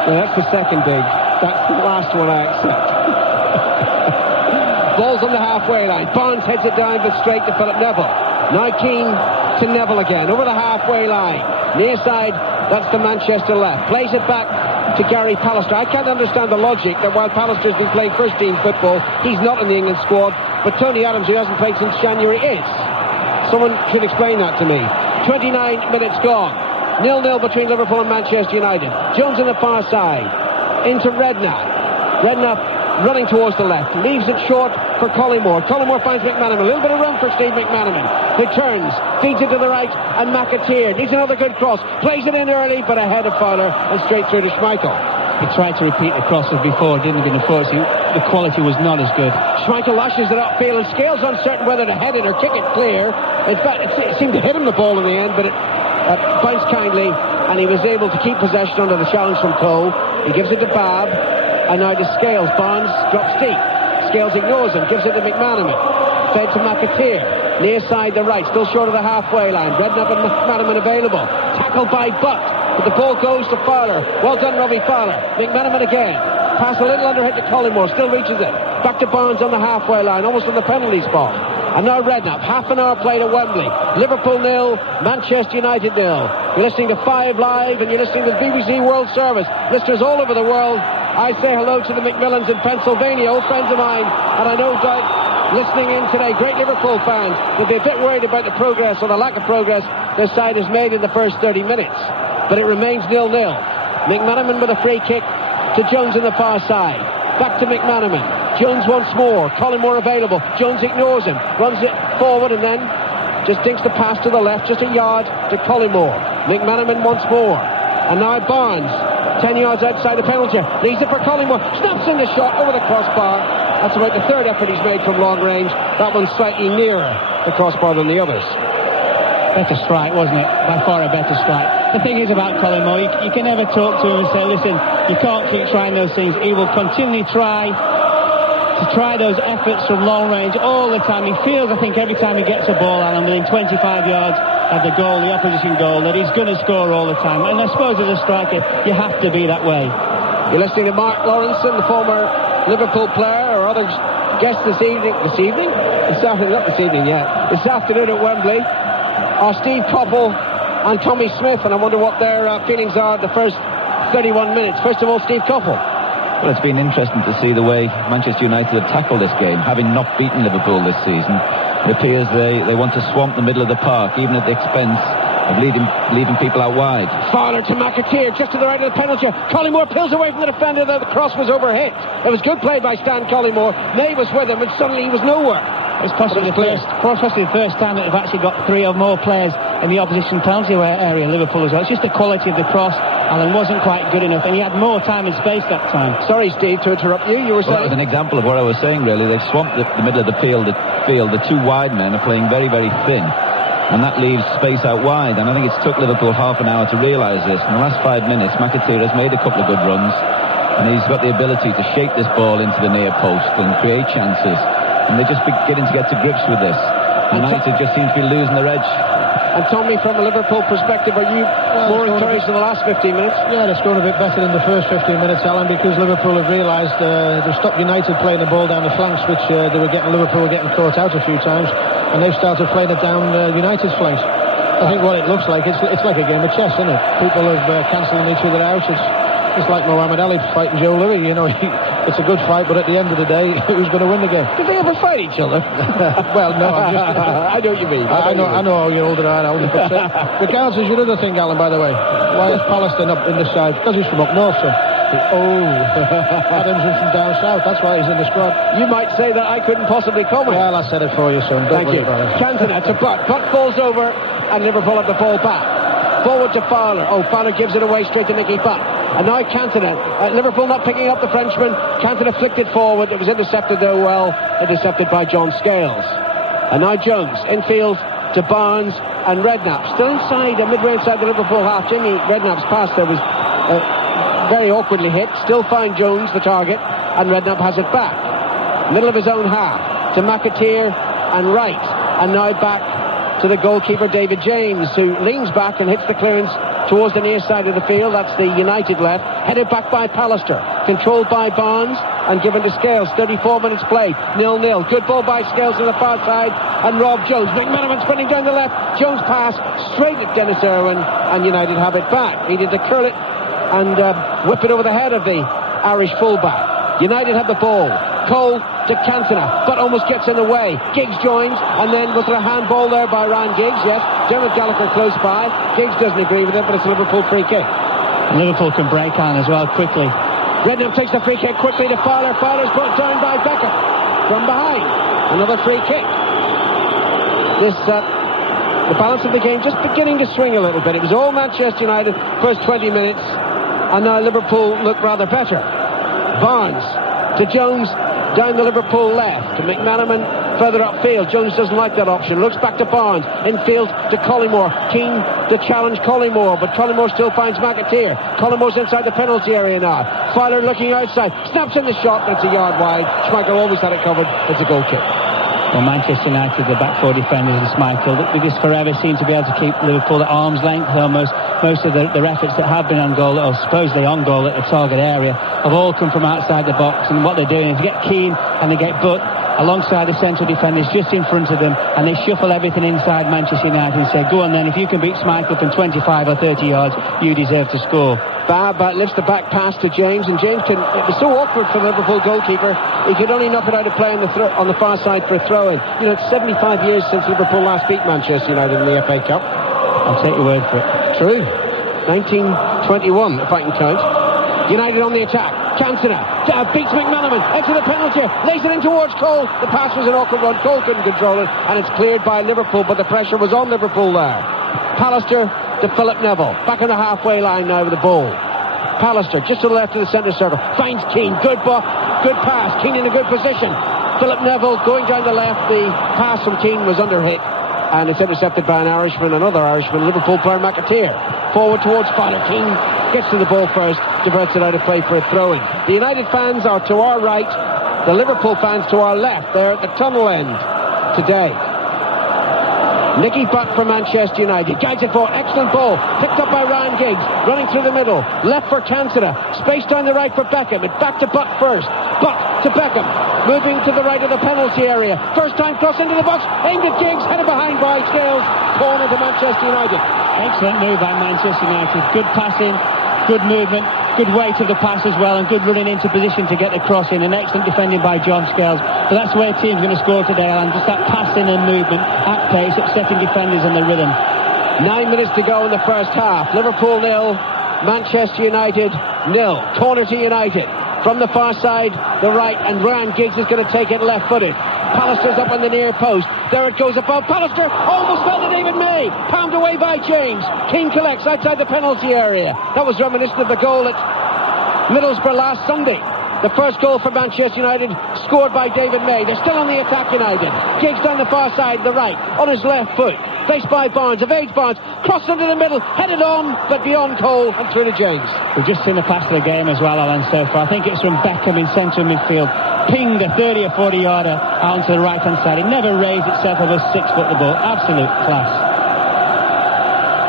Well, that's the second big. That's the last one I accept. Ball's on the halfway line. Barnes heads it down but straight to Philip Neville. Now Keane to Neville again. Over the halfway line. Near side, that's the Manchester left. Plays it back to Gary Pallister. I can't understand the logic that while Pallister's been playing first team football, he's not in the England squad, but Tony Adams, who hasn't played since January, is. Someone should explain that to me. 29 minutes gone. 0-0 between Liverpool and Manchester United. Jones on the far side. Into Redknapp. Redknapp running towards the left. Leaves it short for Collymore. Collymore finds McManaman. A little bit of run for Steve McManaman. Who turns. Feeds it to the right. And McAteer needs another good cross. Plays it in early, but ahead of Fowler. And straight through to Schmeichel. He tried to repeat the crosses before. Didn't have been unfortunately. The quality was not as good. Schmeichel lashes it upfield. And Scales uncertain whether to head it or kick it clear. In fact, it seemed to hit him the ball in the end, but it bounced kindly. And he was able to keep possession under the challenge from Cole. He gives it to Bab. And now to Scales. Barnes drops deep. Scales ignores him. Gives it to McManaman. Fed to McAteer. Near side the right. Still short of the halfway line. Redknapp and McManaman available. Tackled by Butt. But the ball goes to Fowler. Well done, Robbie Fowler. McManaman again. Pass a little underhit to Collymore. Still reaches it. Back to Barnes on the halfway line. Almost on the penalty spot. And now Redknapp. Half an hour played at Wembley. Liverpool 0. Manchester United 0. You're listening to 5 Live and you're listening to the BBC World Service. Listeners all over the world. I say hello to the McMillans in Pennsylvania, old friends of mine, and I know listening in today, great Liverpool fans, will be a bit worried about the progress or the lack of progress their side has made in the first 30 minutes. But it remains 0-0. McManaman with a free kick to Jones on the far side. Back to McManaman. Jones once more. Collymore available. Jones ignores him. Runs it forward and then just dinks the pass to the left, just a yard to Collymore. McManaman once more. And now Barnes, 10 yards outside the penalty. Leaves it for Collymore. Snaps in the shot over the crossbar. That's about the third effort he's made from long range. That one's slightly nearer the crossbar than the others. Better strike, wasn't it? By far a better strike. The thing is about Collymore, you can never talk to him and say, listen, you can't keep trying those things. He will continually try those efforts from long range all the time. He feels, I think, every time he gets a ball, Alan, within 25 yards of the goal, the opposition goal, that he's going to score all the time. And I suppose as a striker, you have to be that way. You're listening to Mark Lawrenson, the former Liverpool player, or other guests this afternoon at Wembley, are Steve Coppell and Tommy Smith, and I wonder what their feelings are the first 31 minutes. First of all, Steve Coppell. Well, it's been interesting to see the way Manchester United have tackled this game, having not beaten Liverpool this season. It appears they want to swamp the middle of the park, even at the expense of leaving people out wide. Fowler to McAteer, just to the right of the penalty. Collymore pulls away from the defender, though the cross was overhit. It was good play by Stan Collymore. May was with him, and suddenly he was nowhere. It's possibly the first time that they've actually got three or more players in the opposition penalty area, Liverpool as well. It's just the quality of the cross. Alan wasn't quite good enough, and he had more time and space that time. Sorry, Steve, to interrupt you. You were saying... Well, that was an example of what I was saying, really. They've swamped the middle of the field. The two wide men are playing very, very thin, and that leaves space out wide. And I think it's took Liverpool half an hour to realise this. In the last 5 minutes, McAteer has made a couple of good runs, and he's got the ability to shape this ball into the near post and create chances. And they're just beginning to get to grips with this. United just seem to be losing their edge. And Tommy, from a Liverpool perspective, are you more encouraged in the last 15 minutes? Yeah, it's going a bit better in the first 15 minutes, Alan, because Liverpool have realised they've stopped United playing the ball down the flanks, which Liverpool were getting caught out a few times, and they've started playing it down United's flanks. I think what it looks like, it's like a game of chess, isn't it? People have cancelling each other out. It's like Muhammad Ali fighting Joe Louis, you know. It's a good fight, but at the end of the day, who's going to win the game? Did they ever fight each other? Well, no, I'm just... I know what you mean. I know how you're older than I am. Regards is your other thing, Alan, by the way. Why is Palestine up in this side? Because he's from up north, sir. Adams is from down south. That's why he's in the squad. You might say that I couldn't possibly comment. Well, I said it for you, son. Thank you. Cantona, it's a butt. Butt falls over, and Liverpool have the ball back. Forward to Fowler. Fowler gives it away straight to Mickey Butt. And now Cantona. Liverpool not picking up the Frenchman. Cantona flicked it forward. It was intercepted, though, well. Intercepted by John Scales. And now Jones. Infield to Barnes and Redknapp. Still inside, midway inside the Liverpool half. Jamie Redknapp's pass there was very awkwardly hit. Still find Jones, the target. And Redknapp has it back. Middle of his own half. To McAteer and Wright. And now back to the goalkeeper David James, who leans back and hits the clearance towards the near side of the field. That's the United left. Headed back by Pallister. Controlled by Barnes and given to Scales. 34 minutes played. 0-0. Good ball by Scales to the far side. And Rob Jones. McManaman sprinting down the left. Jones pass straight at Dennis Irwin, and United have it back. Needed to curl it and whip it over the head of the Irish fullback. United have the ball. Cole to Cantona, but almost gets in the way. Giggs joins, and then was there a handball there by Ryan Giggs? Yes. Dermot Gallagher close by. Giggs doesn't agree with it, but it's a Liverpool free kick. Liverpool can break on as well quickly. Redknapp takes the free kick quickly to Fowler. Fowler's brought down by Becker from behind. Another free kick. The balance of the game just beginning to swing a little bit. It was all Manchester United first 20 minutes, and now Liverpool look rather better. Barnes to Jones down the Liverpool left, to McManaman further upfield. Jones doesn't like that option, looks back to Barnes, infield to Collymore, keen to challenge Collymore, but Collymore still finds McAteer. Collymore's inside the penalty area now. Fowler looking outside, snaps in the shot, but it's a yard wide. Schmeichel always had it covered. It's a goal kick. Well, Manchester United, the back four defenders and Schmeichel, they just forever seem to be able to keep Liverpool at arm's length almost. Most of their efforts that have been on goal, or supposedly on goal at the target area, have all come from outside the box, and what they're doing is they get Keane and they get Butt alongside the central defenders just in front of them, and they shuffle everything inside Manchester United and say, go on then, if you can beat Schmeichel from 25 or 30 yards, you deserve to score. Bab lifts the back pass to James, and James it was so awkward for the Liverpool goalkeeper, he could only knock it out of play on the far side for a throw-in. You know, it's 75 years since Liverpool last beat Manchester United in the FA Cup. I'll take your word for it. True. 1921, if I can count. United on the attack. Chancellor beats McManaman into the penalty, lays it in towards Cole. The pass was an awkward one. Cole couldn't control it, and it's cleared by Liverpool, but the pressure was on Liverpool there. Pallister to Philip Neville, back on the halfway line now with the ball. Pallister just to the left of the centre circle, finds Keane, good pass, Keane in a good position. Philip Neville going down the left, the pass from Keane was under hit, and it's intercepted by another Irishman, Liverpool player McAteer. Forward towards Fowler. Keane gets to the ball first, diverts it out of play for a throw-in. The United fans are to our right, the Liverpool fans to our left. They're at the tunnel end today. Nicky Butt for Manchester United, guides it forward, excellent ball, picked up by Ryan Giggs, running through the middle, left for Chancellor, space down the right for Beckham, and back to Butt first, Butt to Beckham, moving to the right of the penalty area, first time cross into the box, aimed at Giggs, headed behind by Scales, corner to Manchester United. Excellent move by Manchester United, good passing, good movement, good weight of the pass as well, and good running into position to get the cross in, and excellent defending by John Scales. But that's the way a team's going to score today, Alan, just that passing and movement at pace, upsetting defenders in the rhythm. 9 minutes to go in the first half. Liverpool 0, Manchester United 0. Corner to United. From the far side, the right, and Ryan Giggs is going to take it left-footed. Pallister's up on the near post. There it goes above. Pallister almost fell to David May. Palmed away by James. Keane collects outside the penalty area. That was reminiscent of the goal at Middlesbrough last Sunday. The first goal for Manchester United, scored by David May. They're still on the attack, United. Giggs down the far side, the right, on his left foot. Faced by Barnes, evades Barnes, crossed into the middle, headed on, but beyond Cole and through to James. We've just seen the pass of the game as well, Alan, so far. I think it's from Beckham in central midfield. Pinged a 30 or 40 yarder out onto the right-hand side. It never raised itself above 6 foot the ball. Absolute class.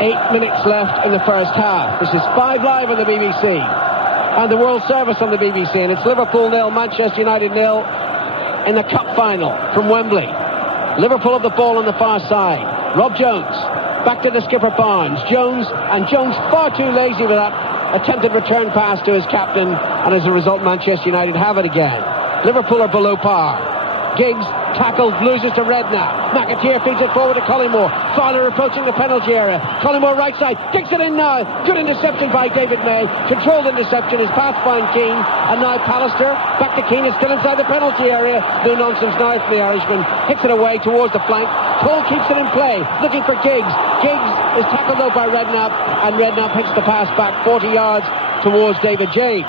8 minutes left in the first half. This is 5 Live on the BBC. And the World Service on the BBC, and it's Liverpool 0, Manchester United 0 in the cup final from Wembley. Liverpool have the ball on the far side. Rob Jones back to the skipper Barnes. Jones far too lazy with that attempted return pass to his captain, and as a result Manchester United have it again. Liverpool are below par. Giggs tackled, loses to Redknapp. McAteer feeds it forward to Collymore. Fowler approaching the penalty area. Collymore right side, kicks it in now. Good interception by David May. Controlled interception is passed by Keane. And now Pallister, back to Keane, is still inside the penalty area. No nonsense now from the Irishman. Hits it away towards the flank. Cole keeps it in play, looking for Giggs. Giggs is tackled though by Redknapp, and Redknapp hits the pass back 40 yards towards David James,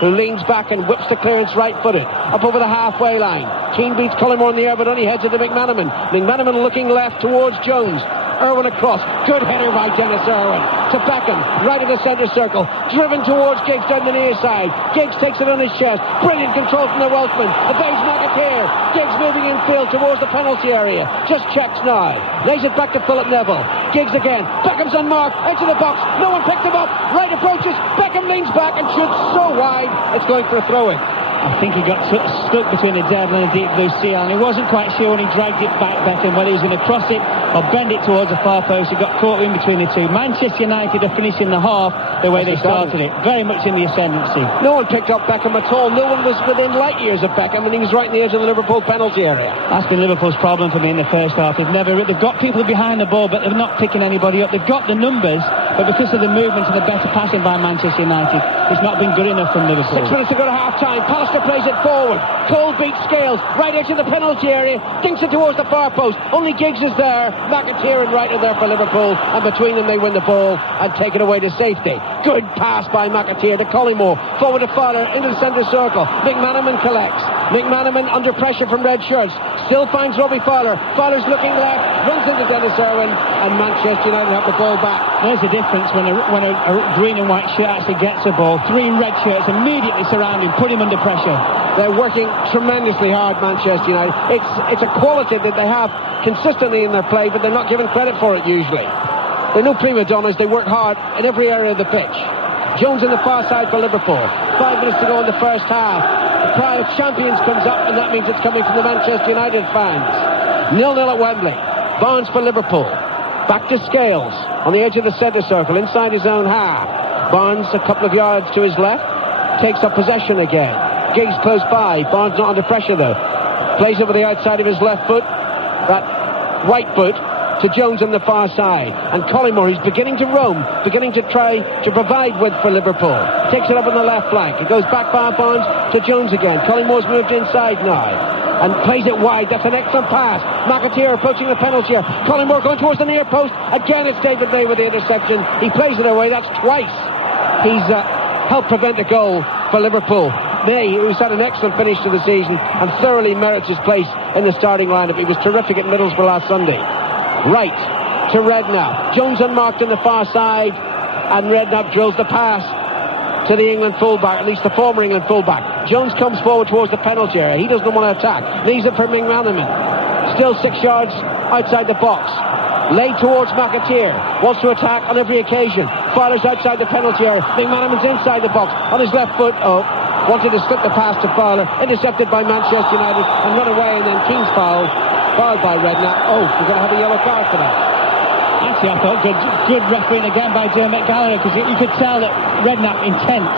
who leans back and whips the clearance right-footed up over the halfway line. Keane beats Collymore in the air, but only heads it to McManaman. McManaman looking left towards Jones. Irwin across. Good header by Dennis Irwin to Beckham, right of the centre circle. Driven towards Giggs down the near side. Giggs takes it on his chest. Brilliant control from the Welshman. Evades McAteer. Giggs moving infield towards the penalty area. Just checks now. Lays it back to Philip Neville. Giggs again. Beckham's unmarked. Edge of the box. No one picked him up. Right approaches. Beckham leans back and shoots so wide, it's going for a throw-in. I think he got stuck between the devil and the deep blue sea, and he wasn't quite sure when he dragged it back, Beckham, whether he was going to cross it or bend it towards the far post. He got caught in between the two. Manchester United are finishing the half the way they started it, very much in the ascendancy. No one picked up Beckham at all. No one was within light years of Beckham, and he was right in the edge of the Liverpool penalty area. That's been Liverpool's problem for me in the first half. They've got people behind the ball, but they're not picking anybody up. They've got the numbers, but because of the movement and the better passing by Manchester United, it's not been good enough from Liverpool. 6 minutes to go to half-time. Pallister plays it forward. Cole beats Scales, right edge of the penalty area, dinks it towards the far post. Only Giggs is there. McAteer and Wright are there for Liverpool, and between them they win the ball and take it away to safety. Good pass by McAteer to Collymore, forward to Fowler into the centre circle. McManaman collects. McManaman under pressure from red shirts, still finds Robbie Fowler. Fowler's looking left, runs into Dennis Irwin, and Manchester United have the ball back. There's a difference when a green and white shirt actually gets a ball. 3 red shirts immediately surround him, put him under pressure. They're working tremendously hard, Manchester United. It's a quality that they have consistently in their play, but they're not given credit for it usually. They're no prima donnas. They work hard in every area of the pitch. Jones on the far side for Liverpool. 5 minutes to go in the first half. The cry of champions comes up, and that means it's coming from the Manchester United fans. 0-0 at Wembley. Barnes for Liverpool. Back to Scales on the edge of the centre circle, inside his own half. Barnes a couple of yards to his left. Takes up possession again. Giggs close by. Barnes not under pressure though. Plays over the outside of his left foot. That right foot to Jones on the far side. And Collymore, he's beginning to roam, beginning to try to provide width for Liverpool. Takes it up on the left flank. It goes back by Barnes to Jones again. Collymore's moved inside now and plays it wide. That's an excellent pass. McAteer approaching the penalty area. Collymore going towards the near post. Again, it's David May with the interception. He plays it away. That's twice. He's helped prevent a goal for Liverpool. May, who's had an excellent finish to the season and thoroughly merits his place in the starting lineup. He was terrific at Middlesbrough last Sunday. Right to Redknapp. Jones unmarked on the far side, and Redknapp drills the pass to the England fullback, at least the former England fullback. Jones comes forward towards the penalty area. He doesn't want to attack. Leaves it for McManaman. Still 6 yards outside the box. Laid towards McAteer. Wants to attack on every occasion. Fowler's outside the penalty area. McManaman's inside the box on his left foot. Wanted to slip the pass to Fowler. Intercepted by Manchester United and run away, and then Keane's fouled by Redknapp. We're going to have a yellow card for that. Actually, I thought good refereeing again by Dermot Gallagher, because you could tell that Redknapp intent.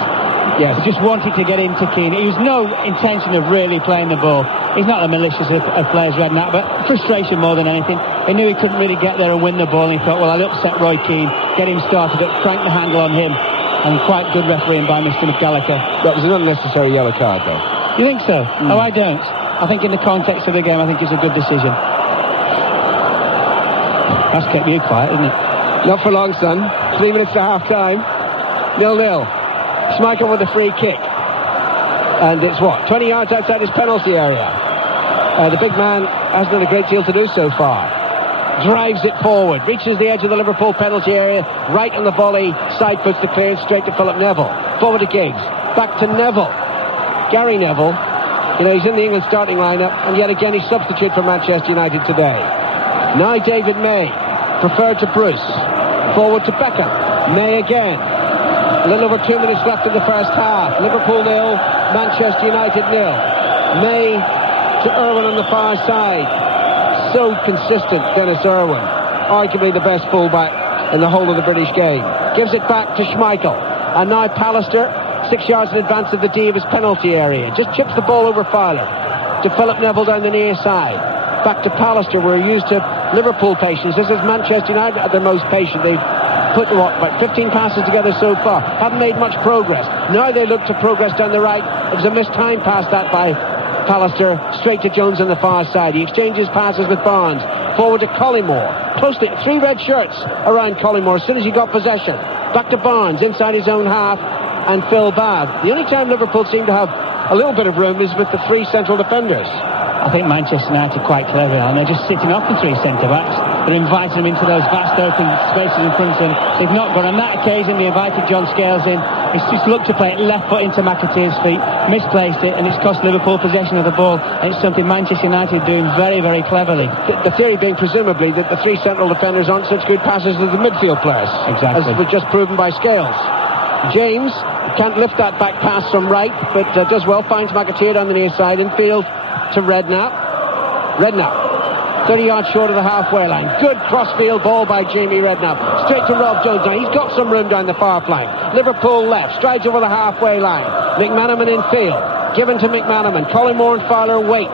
Yes. He just wanted to get into Keane. He was no intention of really playing the ball. He's not the malicious of players, Redknapp, but frustration more than anything. He knew he couldn't really get there and win the ball, and he thought, well, I'll upset Roy Keane, get him started up, crank the handle on him. And quite good refereeing by Mr. Gallagher. That was an unnecessary yellow card, though. You think so? Oh, I don't. I think in the context of the game, I think it's a good decision. That's kept you quiet, isn't it? Not for long, son. 3 minutes to half-time. 0-0. Schmeichel with a free kick. And it's 20 yards outside his penalty area. The big man hasn't done a great deal to do so far. Drives it forward, reaches the edge of the Liverpool penalty area, right on the volley, side puts the clearance straight to Philip Neville. Forward to Giggs, back to Neville. Gary Neville, he's in the England starting lineup, and yet again he's substitute for Manchester United today. Now David May, preferred to Bruce. Forward to Beckham, May again. A little over 2 minutes left in the first half. Liverpool 0, Manchester United 0. May to Irwin on the far side. So consistent, Dennis Irwin, arguably the best fullback in the whole of the British game. Gives it back to Schmeichel, and now Pallister, 6 yards in advance of the D of his penalty area, just chips the ball over Fowler to Philip Neville down the near side. Back to Pallister. We're used to Liverpool patience. This is Manchester United at their most patient. They've put about 15 passes together so far, haven't made much progress. Now they look to progress down the right. It was a missed time pass that by Pallister, straight to Jones on the far side. He exchanges passes with Barnes. Forward to Collymore. Close to 3 red shirts around Collymore as soon as he got possession. Back to Barnes, inside his own half, and Phil Babb. The only time Liverpool seem to have a little bit of room is with the 3 central defenders. I think Manchester United are quite clever, and they're just sitting off the 3 centre-backs. They're inviting them into those vast open spaces in front of them. They've not gone. On that occasion, they invited John Scales in. He's just looked to play it left foot into McAteer's feet, misplaced it, and it's cost Liverpool possession of the ball. And it's something Manchester United are doing very, very cleverly. The theory being presumably that the 3 central defenders aren't such good passers as the midfield players. Exactly. As was just proven by Scales. James can't lift that back pass from right, but does well, finds McAteer on the near side infield to Redknapp. 30 yards short of the halfway line. Good crossfield ball by Jamie Redknapp. Straight to Rob Jones. Now he's got some room down the far flank. Liverpool left. Strides over the halfway line. McManaman in field. Given to McManaman. Collymore and Fowler wait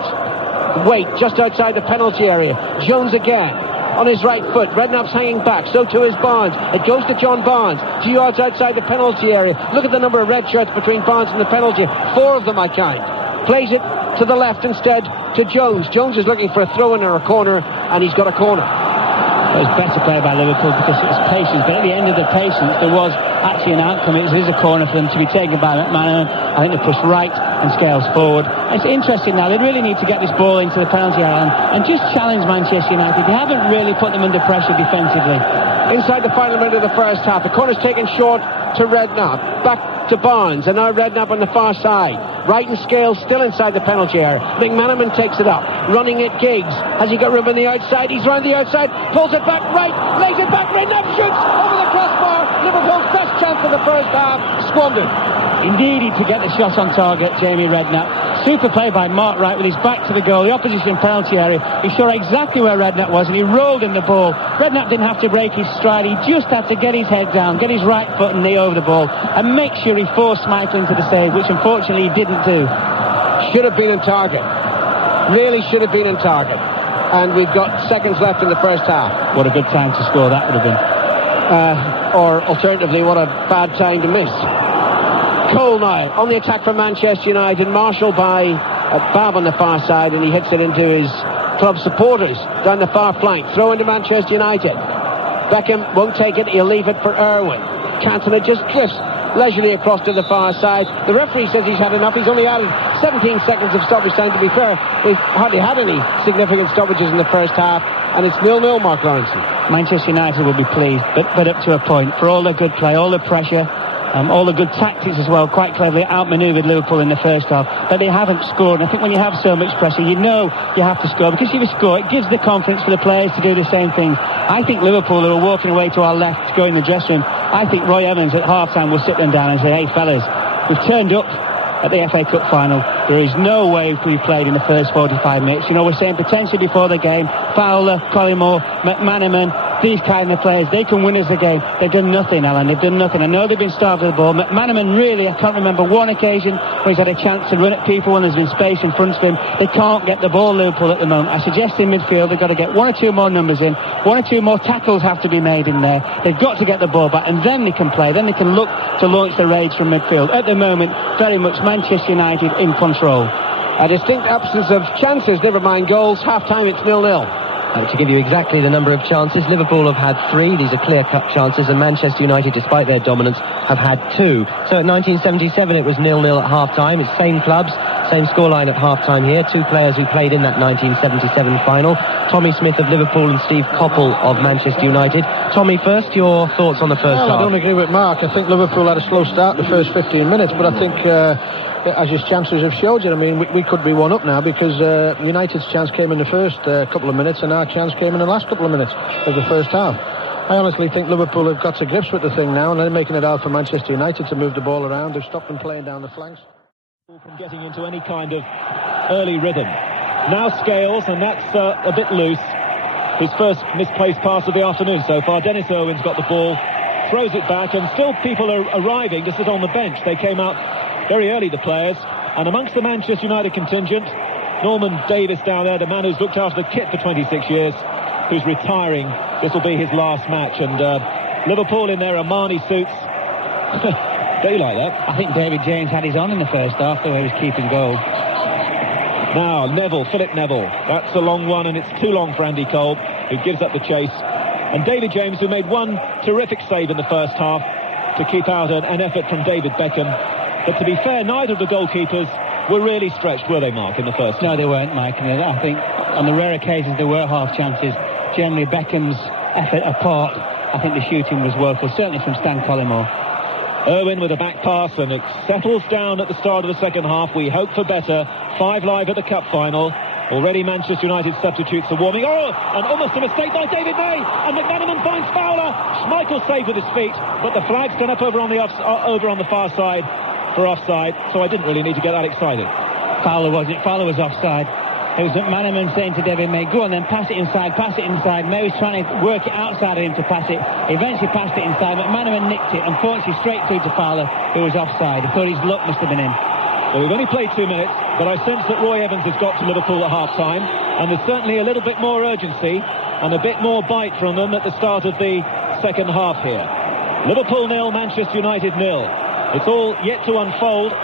just outside the penalty area. Jones again on his right foot. Redknapp's hanging back. So too is Barnes. It goes to John Barnes. 2 yards outside the penalty area. Look at the number of red shirts between Barnes and the penalty. 4 of them, I count. Plays it to the left instead to Jones. Jones is looking for a throw-in or a corner, and he's got a corner. It was better play by Liverpool because it was patience, but at the end of the patience there was actually an outcome. It is a corner for them to be taken by McManaman. I think they pushed right and Scales forward. It's interesting now, they really need to get this ball into the penalty area and just challenge Manchester United. They haven't really put them under pressure defensively. Inside the final minute of the first half, the corner's taken short to Redknapp. Back to Barnes, and now Redknapp on the far side. Wright and Scales still inside the penalty area. McManaman takes it up, running at Giggs. Has he got room on the outside? He's round the outside, pulls it back right, lays it back, Redknapp shoots over the crossbar. Liverpool's best chance of the first half squandered. Indeed, he could get the shot on target, Jamie Redknapp. Super play by Mark Wright with his back to the goal, the opposition penalty area. He saw exactly where Redknapp was and he rolled in the ball. Redknapp didn't have to break his stride, he just had to get his head down, get his right foot and knee over the ball and make sure he forced Schmeichel into the save, which unfortunately he didn't do. Should have been on target. Really should have been on target. and we've got seconds left in the first half. What a good time to score that would have been. Or alternatively, what a bad time to miss. Cole now on the attack for Manchester United, marshalled by Bab on the far side, and he hits it into his club supporters down the far flank. Throw into Manchester United. Beckham won't take it, he'll leave it for Irwin. Cantona just drifts leisurely across to the far side. The referee says he's had enough. He's only added 17 seconds of stoppage time. To be fair, they've hardly had any significant stoppages in the first half, and it's 0-0, Mark Lawrenson. Manchester United will be pleased, but up to a point. For all the good play, all the pressure, all the good tactics as well, quite cleverly outmanoeuvred Liverpool in the first half, but they haven't scored. And I think when you have so much pressure, you know you have to score, because if you score, it gives the confidence for the players to do the same thing. I think Liverpool, who are walking away to our left to go in the dressing room, I think Roy Evans at half-time will sit them down and say, hey fellas, we've turned up at the FA Cup final. There is no way we played in the first 45 minutes. You know, we're saying potentially before the game, Fowler, Collymore, McManaman, these kind of players, they can win us the game. They've done nothing, Alan. They've done nothing. I know they've been starved of the ball. McManaman really, I can't remember one occasion where he's had a chance to run at people when there's been space in front of him. They can't get the ball, Liverpool, at the moment. I suggest in midfield they've got to get one or two more numbers in. One or two more tackles have to be made in there. They've got to get the ball back, and then they can play. Then they can look to launch the raids from midfield. At the moment, very much Manchester United in control. A distinct absence of chances, never mind goals. Half-time, it's 0-0. To give you exactly the number of chances, Liverpool have had 3. These are clear-cut chances, and Manchester United, despite their dominance, have had 2. So at 1977, it was 0-0 at half-time. It's same clubs, same scoreline at half-time here. 2 players who played in that 1977 final, Tommy Smith of Liverpool and Steve Coppell of Manchester United. Tommy, first, your thoughts on the first half? I don't agree with Mark. I think Liverpool had a slow start the first 15 minutes, but I think as his chances have showed you, I mean, we could be one up now, because United's chance came in the first couple of minutes, and our chance came in the last couple of minutes of the first half. I honestly think Liverpool have got to grips with the thing now, and they're making it hard for Manchester United to move the ball around. They've stopped them playing down the flanks. From getting into any kind of early rhythm. Now Scales, and that's a bit loose. His first misplaced pass of the afternoon so far. Dennis Irwin's got the ball, throws it back, and still people are arriving to sit on the bench. They came out very early, the players, and amongst the Manchester United contingent, Norman Davis down there, the man who's looked after the kit for 26 years, who's retiring. This will be his last match, and Liverpool in their Armani suits. Don't you like that? I think David James had his on in the first half, the way he was keeping goal. Now, Philip Neville. That's a long one, and it's too long for Andy Cole, who gives up the chase. And David James, who made one terrific save in the first half to keep out an effort from David Beckham. But to be fair, neither of the goalkeepers were really stretched, were they, Mark, in the first half? No, they weren't, Mike. And I think on the rare occasions there were half chances. Generally, Beckham's effort apart, I think the shooting was woeful, certainly from Stan Collymore. Irwin with a back pass, and it settles down at the start of the second half. We hope for better. 5 live at the Cup final. Already Manchester United substitutes are warming. Oh, and almost a mistake by David May. And McManaman finds Fowler. Schmeichel saved with his feet, but the flag's gone up over on the far side for offside, so I didn't really need to get that excited. Fowler wasn't. Fowler was offside. It was McManaman saying to David May, go on then, pass it inside. May was trying to work it outside of him to pass it. He eventually passed it inside. McManaman nicked it, unfortunately straight through to Fowler, who was offside. I thought his luck must have been in. Well, we've only played 2 minutes, but I sense that Roy Evans has got to Liverpool at half-time, and there's certainly a little bit more urgency and a bit more bite from them at the start of the second half here. Liverpool 0, Manchester United 0. It's all yet to unfold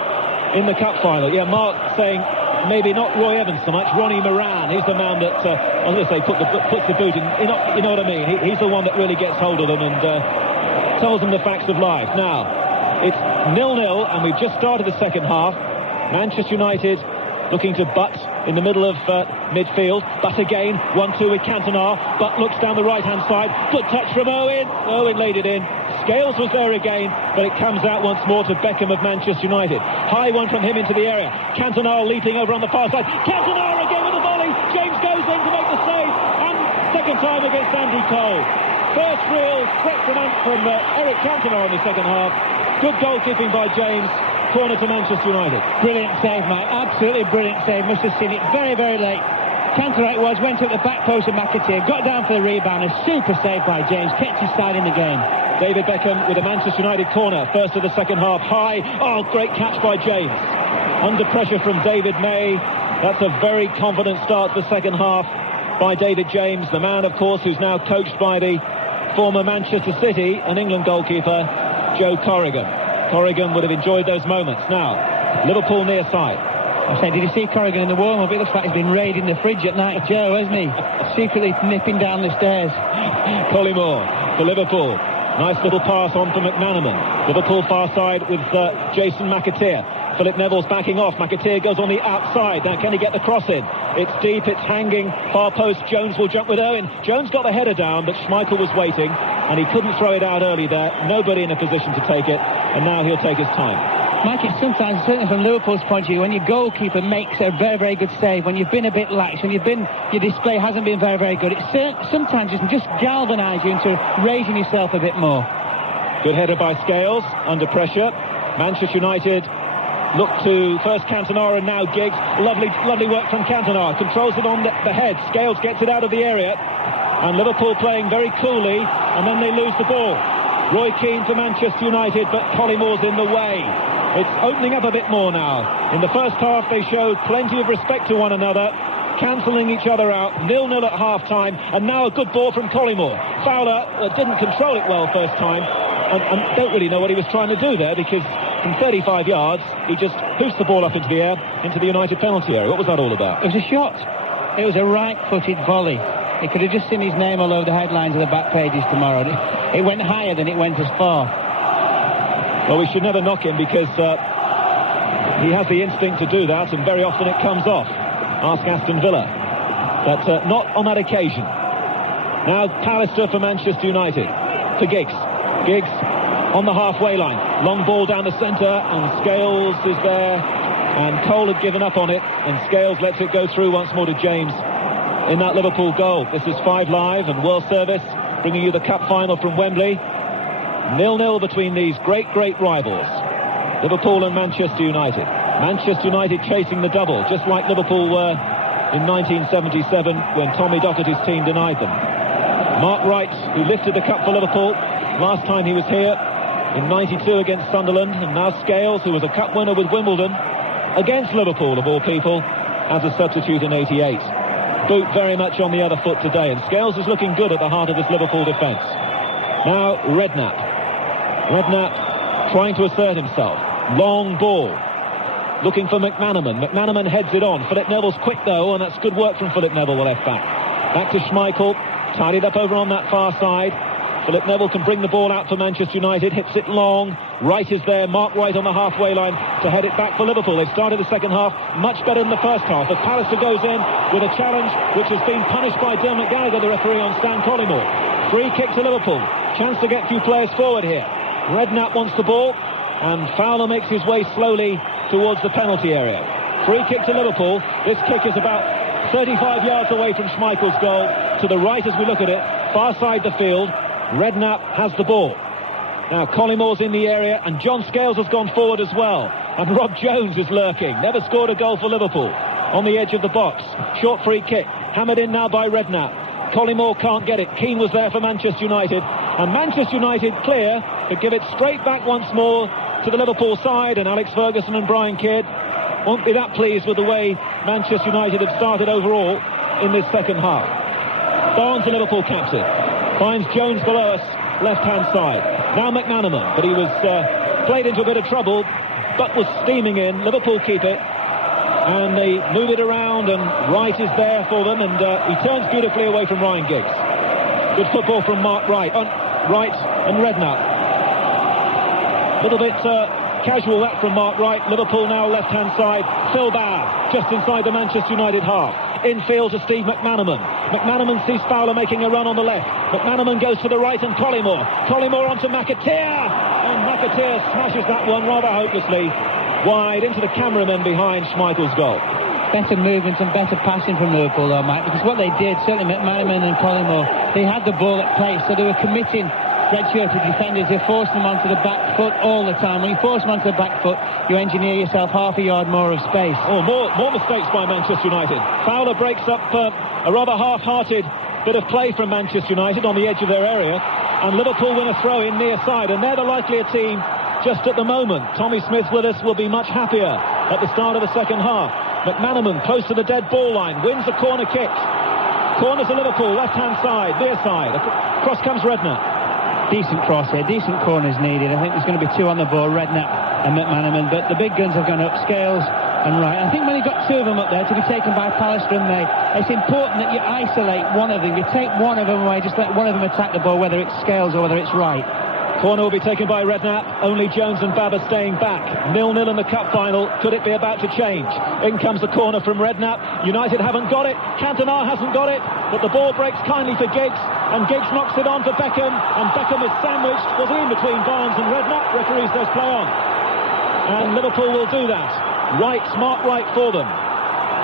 in the Cup final. Yeah, Mark saying maybe not Roy Evans so much, Ronnie Moran. He's the man that, I was going to say, puts the boot in. You know what I mean? He's the one that really gets hold of them and tells them the facts of life. Now, it's 0-0, and we've just started the second half. Manchester United looking to butt in the middle of midfield. Butt again, 1-2 with Cantona. Butt looks down the right-hand side. Good touch from Owen. Owen laid it in. Scales was there again, but it comes out once more to Beckham of Manchester United. High one from him into the area. Cantona leaping over on the far side. Cantona again with a volley. James goes in to make the save. And second time against Andy Cole. First real threat from Eric Cantona in the second half. Good goalkeeping by James. Corner to Manchester United. Brilliant save, Mike. Absolutely brilliant save. Must have seen it very, very late. Cantona it was, went up the back post of McAteer, got down for the rebound. A super save by James. Kept his side in the game. David Beckham with a Manchester United corner. First of the second half. High. Oh, great catch by James. Under pressure from David May. That's a very confident start to the second half by David James, the man, of course, who's now coached by the former Manchester City and England goalkeeper, Joe Corrigan. Corrigan would have enjoyed those moments. Now, Liverpool near side. I said, did you see Corrigan in the warm-up? It looks like he's been raiding the fridge at night, Joe, hasn't he? Secretly nipping down the stairs. Collymore for Liverpool. Nice little pass on for McManaman. Liverpool far side with Jason McAteer. Philip Neville's backing off. McAteer goes on the outside. Now, can he get the cross in? It's deep, it's hanging. Far post, Jones will jump with Owen. Jones got the header down, but Schmeichel was waiting, and he couldn't throw it out early there. Nobody in a position to take it, and now he'll take his time. Mike, it's sometimes, certainly from Liverpool's point of view, when your goalkeeper makes a very, very good save, when you've been a bit lax, when your display hasn't been very, very good, it sometimes just galvanise you into raising yourself a bit more. Good header by Scales, under pressure. Manchester United look to first Cantona and now Giggs. Lovely work from Cantona. Controls it on the head. Scales gets it out of the area. And Liverpool playing very coolly, and then they lose the ball. Roy Keane for Manchester United, but Collymore's in the way. It's opening up a bit more now. In the first half, they showed plenty of respect to one another, cancelling each other out. 0-0 at half-time, and now a good ball from Collymore. Fowler didn't control it well first time, and don't really know what he was trying to do there, because from 35 yards, he just hoofed the ball up into the air, into the United penalty area. What was that all about? It was a shot. It was a right-footed volley. He could have just seen his name all over the headlines of the back pages tomorrow. It went higher than it went as far. Well, we should never knock him, because he has the instinct to do that, and very often it comes off. Ask Aston Villa. But not on that occasion. Now Pallister for Manchester United. For Giggs. Giggs on the halfway line. Long ball down the centre, and Scales is there. And Cole had given up on it, and Scales lets it go through once more to James in that Liverpool goal. This is 5 Live and World Service, bringing you the cup final from Wembley. 0-0 between these great rivals, Liverpool and Manchester United. Manchester United chasing the double, just like Liverpool were in 1977 when Tommy Docherty's team denied them. Mark Wright, who lifted the cup for Liverpool last time he was here in 92 against Sunderland, and now Scales, who was a cup winner with Wimbledon against Liverpool, of all people, as a substitute in 88. Boot very much on the other foot today, and Scales is looking good at the heart of this Liverpool defence. Now Redknapp trying to assert himself. Long ball. Looking for McManaman. McManaman heads it on. Philip Neville's quick though, and that's good work from Philip Neville, the left back. Back to Schmeichel. Tidied up over on that far side. Philip Neville can bring the ball out for Manchester United. Hits it long. Wright is there. Mark Wright on the halfway line to head it back for Liverpool. They've started the second half much better than the first half, as Pallister goes in with a challenge which has been punished by Dermot Gallagher, the referee, on Stan Collymore. Free kick to Liverpool. Chance to get a few players forward here. Redknapp wants the ball, and Fowler makes his way slowly towards the penalty area. Free kick to Liverpool. This kick is about 35 yards away from Schmeichel's goal. To the right as we look at it, far side the field. Redknapp has the ball. Now Collymore's in the area, and John Scales has gone forward as well. And Rob Jones is lurking. Never scored a goal for Liverpool. On the edge of the box. Short free kick. Hammered in now by Redknapp. Collymore can't get it. Keane was there for Manchester United. And Manchester United clear to give it straight back once more to the Liverpool side. And Alex Ferguson and Brian Kidd won't be that pleased with the way Manchester United have started overall in this second half. Barnes, the Liverpool captain, finds Jones below us, left-hand side. Now McManaman, but he was played into a bit of trouble, but was steaming in. Liverpool keep it, and they move it around, and Wright is there for them, and he turns beautifully away from Ryan Giggs. Good football from Mark Wright. Wright and Redknapp. A little bit casual that from Mark Wright. Liverpool now left-hand side. Phil Babb just inside the Manchester United half. Infield to Steve McManaman. McManaman sees Fowler making a run on the left. McManaman goes to the right, and Collymore onto McAteer, and McAteer smashes that one rather hopelessly wide into the cameraman behind Schmeichel's goal. Better movement and better passing from Liverpool though, Mike, because what they did, certainly McManaman and Collymore, they had the ball at pace, so they were committing red-shirted defenders who forced them onto the back foot all the time. When you force them onto the back foot, you engineer yourself half a yard more of space. Oh, more mistakes by Manchester United. Fowler breaks up a rather half-hearted bit of play from Manchester United on the edge of their area, and Liverpool win a throw-in near side, and they're the likelier team just at the moment. Tommy Smith with us will be much happier at the start of the second half. McManaman close to the dead ball line, wins the corner kick. Corner to Liverpool, left-hand side, near side. Across comes Redknapp. Decent cross here, decent corners needed. I think there's going to be two on the ball, Redknapp and McManaman, but the big guns have gone up, Scales and Wright. I think when you've got two of them up there to be taken by Pallister and May, it's important that you isolate one of them. You take one of them away, just let one of them attack the ball, whether it's Scales or whether it's Wright. Corner will be taken by Redknapp. Only Jones and Babber staying back. 0-0 in the cup final. Could it be about to change? In comes the corner from Redknapp. United haven't got it. Cantona hasn't got it. But the ball breaks kindly for Giggs. And Giggs knocks it on for Beckham. And Beckham is sandwiched. Was in between Barnes and Redknapp. Referee says play on. And Liverpool will do that. Right, smart right for them.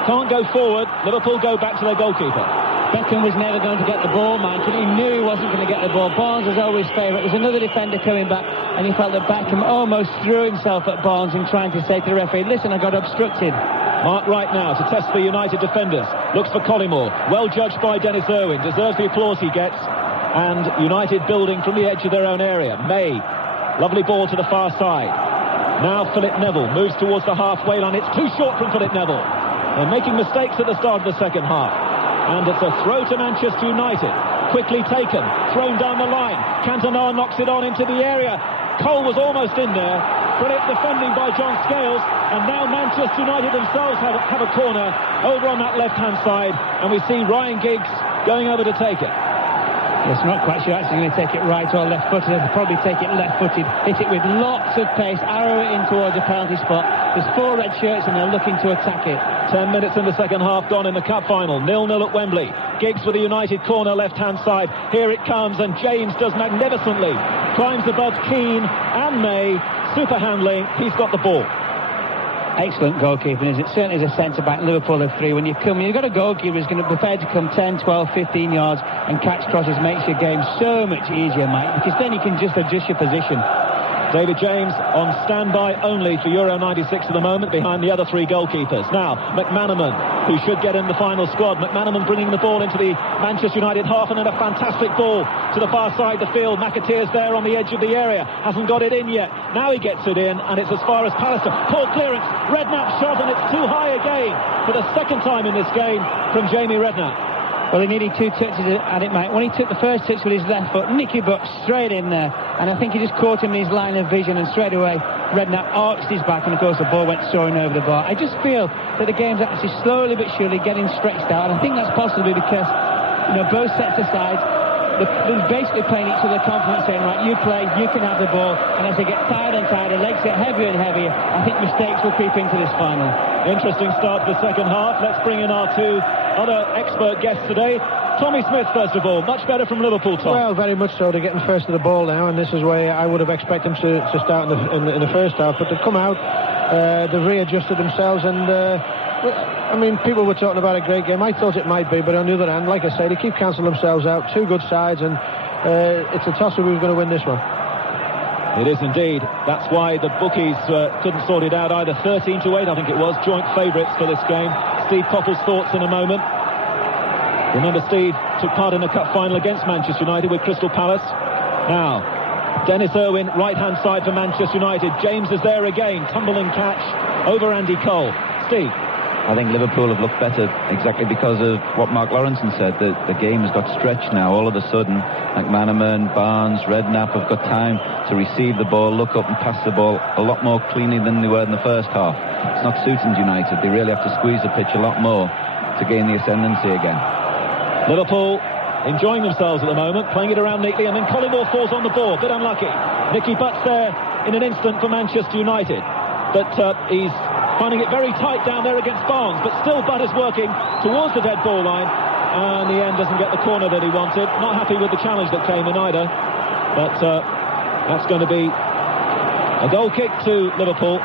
Can't go forward. Liverpool go back to their goalkeeper. Beckham was never going to get the ball, man. He knew he wasn't going to get the ball. Barnes was always favourite. There's another defender coming back, and he felt that Beckham almost threw himself at Barnes in trying to say to the referee, listen, I got obstructed. Mark Wright now to test the United defenders. Looks for Collymore. Well judged by Dennis Irwin. Deserves the applause he gets. And United building from the edge of their own area. May. Lovely ball to the far side. Now Philip Neville moves towards the halfway line. It's too short from Philip Neville. They're making mistakes at the start of the second half. And it's a throw to Manchester United. Quickly taken, thrown down the line. Cantona knocks it on into the area. Cole was almost in there. Brilliant defending by John Scales. And now Manchester United themselves have a corner over on that left-hand side. And we see Ryan Giggs going over to take it. It's not quite sure actually going to take it right or left-footed. They'll probably take it left-footed. Hit it with lots of pace, arrow it in towards the penalty spot. There's 4 red shirts and they're looking to attack it. 10 minutes in the second half gone in the cup final. 0-0 at Wembley. Giggs with a United corner left-hand side. Here it comes and James does magnificently. Climbs above Keane and May. Super handling. He's got the ball. Excellent goalkeeping, isn't it? Certainly as a centre-back, Liverpool have 3. When you've got a goalkeeper who's going to be prepared to come 10, 12, 15 yards and catch crosses, makes your game so much easier, Mike, because then you can just adjust your position. David James on standby only for Euro 96 at the moment, behind the other 3 goalkeepers. Now, McManaman, who should get in the final squad. McManaman bringing the ball into the Manchester United half, and then a fantastic ball to the far side of the field. McAteer's there on the edge of the area. Hasn't got it in yet. Now he gets it in, and it's as far as Pallister. Poor clearance. Redknapp shot, and it's too high again for the second time in this game from Jamie Redknapp. Well, he needed 2 touches at it, mate. When he took the first touch with his left foot, Nicky Butt straight in there. And I think he just caught him in his line of vision, and straight away, Redknapp arched his back, and of course the ball went soaring over the bar. I just feel that the game's actually slowly but surely getting stretched out, and I think that's possibly because, both sets of sides, they're basically playing each other confidence, saying, right, you play, you can have the ball, and as they get tired and tired, their legs get heavier and heavier, I think mistakes will creep into this final. Interesting start to the second half. Let's bring in our 2 other expert guests today. Tommy Smith, first of all, much better from Liverpool, Tom. Well, very much so. They're getting first to the ball now, and this is where I would have expected them to start in the first half, but to come out, they've readjusted themselves, and people were talking about a great game. I thought it might be, but on the other hand, like I say, they keep cancelling themselves out. 2 good sides, and it's a toss-up who's going to win this one. It is indeed. That's why the bookies couldn't sort it out either. 13-8, I think it was, joint favourites for this game. Steve Coppell's thoughts in a moment. Remember, Steve took part in the cup final against Manchester United with Crystal Palace. Now, Dennis Irwin, right-hand side for Manchester United. James is there again. Tumbling catch over Andy Cole. Steve. I think Liverpool have looked better exactly because of what Mark Lawrenson said. The game has got stretched now. All of a sudden, McManaman, Barnes, Redknapp have got time to receive the ball, look up and pass the ball a lot more cleanly than they were in the first half. It's not suiting United. They really have to squeeze the pitch a lot more to gain the ascendancy again. Liverpool enjoying themselves at the moment, playing it around neatly, and then Collymore falls on the ball. Bit unlucky. Nicky Butt's there in an instant for Manchester United. But he's finding it very tight down there against Barnes, but still Butt is working towards the dead ball line, and in the end doesn't get the corner that he wanted. Not happy with the challenge that came in either, but that's going to be a goal kick to Liverpool.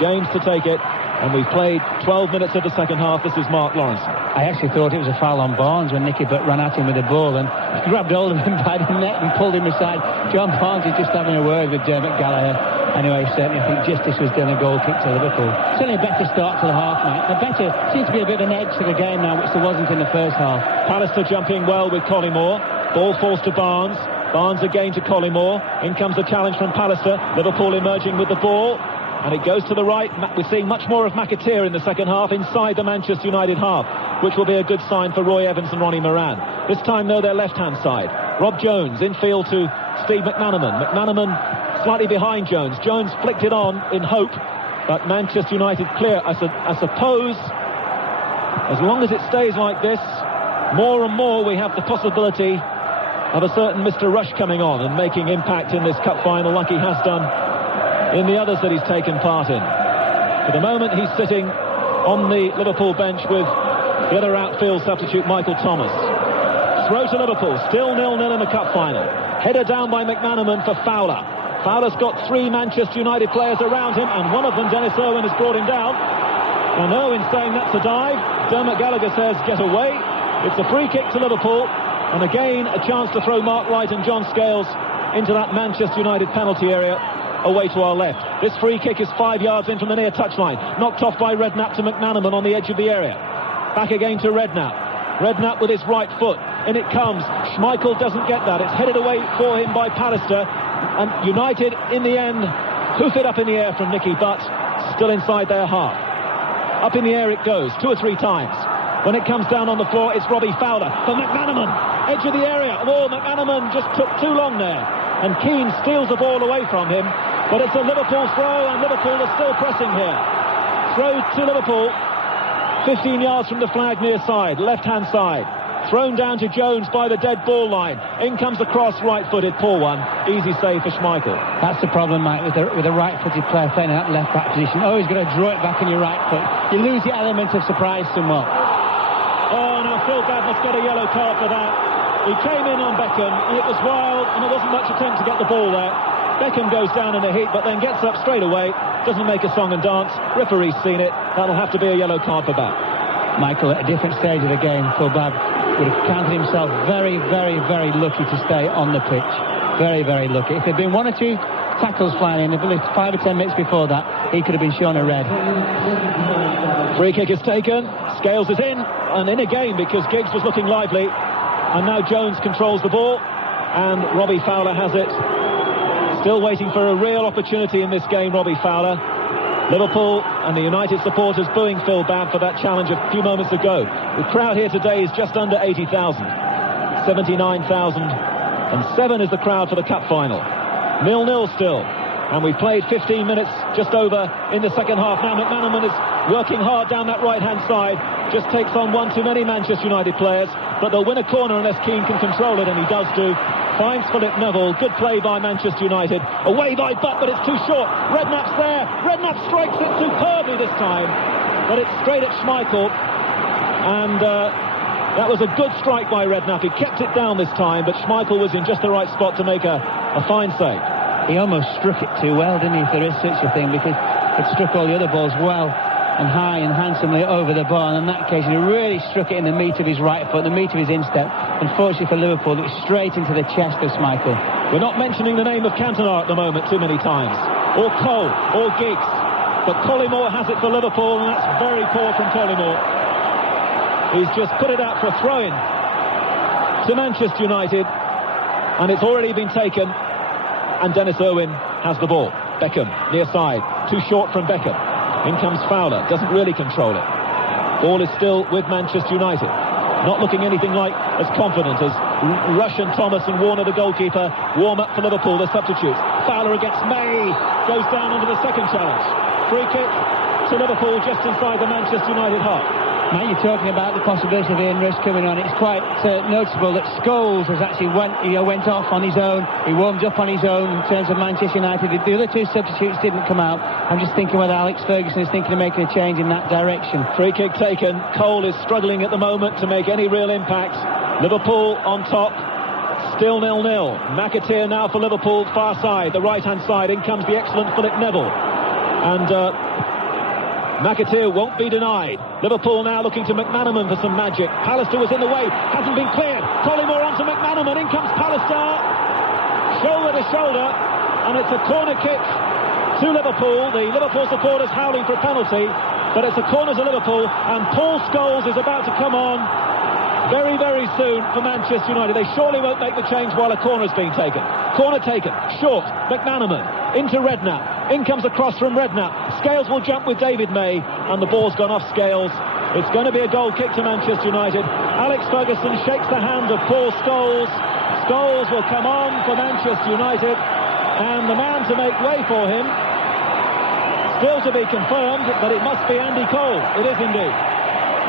James to take it, and we've played 12 minutes of the second half. This is Mark Lawrenson. I actually thought it was a foul on Barnes when Nicky Butt ran at him with the ball and grabbed hold of him by the neck and pulled him aside. John Barnes is just having a word with Dermot Gallagher. Anyway, certainly I think justice was done, a goal kick to Liverpool. Certainly a better start to the half, mate. Seems to be a bit of an edge to the game now, which there wasn't in the first half. Pallister jumping well with Collymore. Ball falls to Barnes. Barnes again to Collymore. In comes the challenge from Pallister. Liverpool emerging with the ball. And it goes to the right. We're seeing much more of McAteer in the second half inside the Manchester United half. which will be a good sign for Roy Evans and Ronnie Moran. This time, though, their left-hand side. Rob Jones infield to Steve McManaman. McManaman slightly behind Jones. Jones flicked it on in hope, but Manchester United clear. I suppose, as long as it stays like this, more and more we have the possibility of a certain Mr. Rush coming on and making impact in this cup final like he has done in the others that he's taken part in. For the moment, he's sitting on the Liverpool bench with the other outfield substitute, Michael Thomas. Throw to Liverpool, still 0-0 in the cup final. Header down by McManaman for Fowler. Fowler's got 3 Manchester United players around him, and one of them, Dennis Irwin, has brought him down. And Irwin saying that's a dive. Dermot Gallagher says get away. It's a free kick to Liverpool, and again a chance to throw Mark Wright and John Scales into that Manchester United penalty area away to our left. This free kick is 5 yards in from the near touchline, knocked off by Redknapp to McManaman on the edge of the area. Back again to Redknapp. Redknapp with his right foot. In it comes. Schmeichel doesn't get that. It's headed away for him by Pallister. And United, in the end, hoof it up in the air from Nicky Butt, still inside their half. Up in the air it goes, 2 or 3 times. When it comes down on the floor, it's Robbie Fowler for McManaman. Edge of the area. Oh, McManaman just took too long there. And Keane steals the ball away from him. But it's a Liverpool throw, and Liverpool are still pressing here. Throw to Liverpool. 15 yards from the flag near side, left-hand side. Thrown down to Jones by the dead ball line. In comes the cross, right-footed, poor one. Easy save for Schmeichel. That's the problem, Mike, with a right-footed player playing in that left-back position. Always got to draw it back on your right foot. You lose the element of surprise somewhat. Oh, now Phil Babb must get a yellow card for that. He came in on Beckham. It was wild, and there wasn't much attempt to get the ball there. Beckham goes down in the heat, but then gets up straight away. Doesn't make a song and dance. Referee's seen it. That'll have to be a yellow card for Babb. Michael, at a different stage of the game, Phil Babb would have counted himself very, very, very lucky to stay on the pitch. Very, very lucky. If there'd been 1 or 2 tackles flying in, 5 or 10 minutes before that, he could have been shown a red. Free kick is taken. Scales is in, and in again because Giggs was looking lively. And now Jones controls the ball, and Robbie Fowler has it. Still waiting for a real opportunity in this game, Robbie Fowler. Liverpool and the United supporters booing Phil Babb for that challenge a few moments ago. The crowd here today is just under 80,000. 79,007 is the crowd for the cup final. 0-0 still. And we've played 15 minutes just over in the second half. Now McManaman is working hard down that right-hand side. Just takes on one too many Manchester United players. But they'll win a corner unless Keane can control it, and he does do. Finds Philip Neville. Good play by Manchester United. Away by Butt, but it's too short. Redknapp's there. Redknapp strikes it superbly this time. But it's straight at Schmeichel. And that was a good strike by Redknapp. He kept it down this time, but Schmeichel was in just the right spot to make a fine save. He almost struck it too well, didn't he, if there is such a thing, because it struck all the other balls well and high and handsomely over the bar, and in that case he really struck it in the meat of his right foot, the meat of his instep. Unfortunately for Liverpool, it was straight into the chest of Schmeichel. We're not mentioning the name of Cantona at the moment too many times, or Cole, or Giggs, but Collymore has it for Liverpool, and that's very poor from Collymore. He's just put it out for a throw-in to Manchester United, and it's already been taken. And Dennis Irwin has the ball. Beckham, near side. Too short from Beckham. In comes Fowler. Doesn't really control it. Ball is still with Manchester United. Not looking anything like as confident as Rush and Thomas and Warner, the goalkeeper, warm up for Liverpool, the substitutes. Fowler against May. Goes down under the second challenge. Free kick to Liverpool just inside the Manchester United half. Mate, you're talking about the possibility of Ian Rush coming on. It's quite noticeable that Scholes has actually went off on his own. He warmed up on his own in terms of Manchester United. The other 2 substitutes didn't come out. I'm just thinking whether Alex Ferguson is thinking of making a change in that direction. Free kick taken. Cole is struggling at the moment to make any real impact. Liverpool on top. Still 0-0. McAteer now for Liverpool, far side, the right-hand side. In comes the excellent Philip Neville. And McAteer won't be denied. Liverpool now looking to McManaman for some magic. Pallister was in the way, hasn't been cleared. Collymore onto McManaman, in comes Pallister. Shoulder to shoulder, and it's a corner kick to Liverpool. The Liverpool supporters howling for a penalty, but it's a corner to Liverpool, and Paul Scholes is about to come on very, very soon for Manchester United. They surely won't make the change while a corner is being taken. Corner taken, short, McManaman, into Redknapp. In comes a cross from Redknapp. Scales will jump with David May, and the ball's gone off Scales It's going to be a goal kick to Manchester United. Alex Ferguson shakes the hand of Paul Scholes. Scholes will come on for Manchester United, and the man to make way for him, still to be confirmed, but it must be Andy Cole. It is indeed.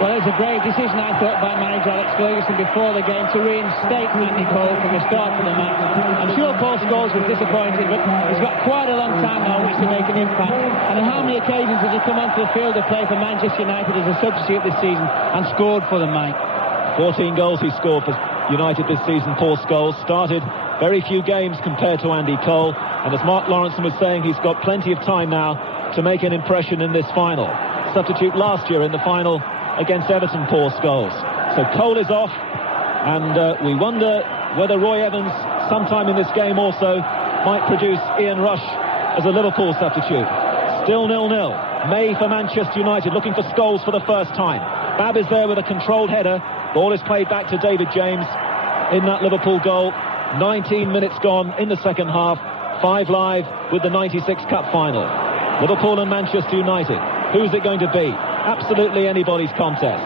Well, it was a great decision, I thought, by manager Alex Ferguson before the game to reinstate Andy Cole from the start of the match. I'm sure Paul Scholes was disappointed, but he's got quite a long time now on which to make an impact. And on how many occasions has he come onto the field to play for Manchester United as a substitute this season and scored for them, Mike? 14 goals he scored for United this season. Paul Scholes started very few games compared to Andy Cole, and as Mark Lawrenson was saying, he's got plenty of time now to make an impression in this final. Substitute last year in the final against Everton, Paul Scholes. So Cole is off, and we wonder whether Roy Evans, sometime in this game also, might produce Ian Rush as a Liverpool substitute. Still 0-0. May for Manchester United, looking for Scholes for the first time. Babb is there with a controlled header. Ball is played back to David James in that Liverpool goal. 19 minutes gone in the second half. 5 live with the 96 Cup final. Liverpool and Manchester United. Who's it going to be? Absolutely anybody's contest.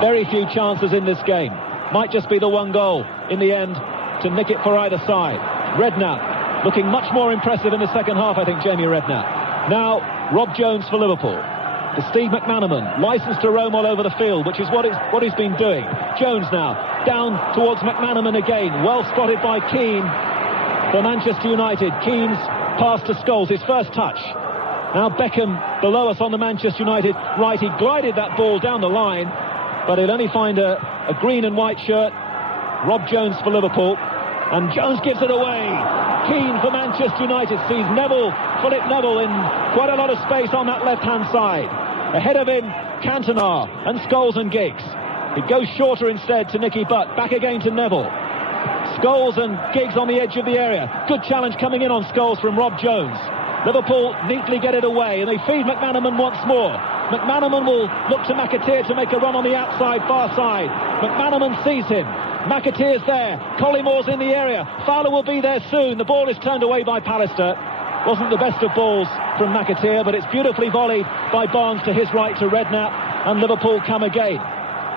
Very few chances in this game. Might just be the one goal in the end to nick it for either side. Redknapp looking much more impressive in the second half, I think, Jamie Redknapp. Now, Rob Jones for Liverpool. To Steve McManaman, licensed to roam all over the field, which is what he's been doing. Jones now, down towards McManaman again. Well spotted by Keane for Manchester United. Keane's pass to Scholes, his first touch. Now Beckham below us on the Manchester United right. He glided that ball down the line, but he'll only find a green and white shirt. Rob Jones for Liverpool, and Jones gives it away. Keane for Manchester United sees Philip Neville in quite a lot of space on that left-hand side. Ahead of him, Cantona and Scholes and Giggs. It goes shorter instead to Nicky Butt. Back again to Neville. Scholes and Giggs on the edge of the area. Good challenge coming in on Scholes from Rob Jones. Liverpool neatly get it away, and they feed McManaman once more. McManaman will look to McAteer to make a run on the outside, far side. McManaman sees him. McAteer's there. Collimore's in the area. Fowler will be there soon. The ball is turned away by Pallister. Wasn't the best of balls from McAteer, but it's beautifully volleyed by Barnes to his right to Redknapp, and Liverpool come again.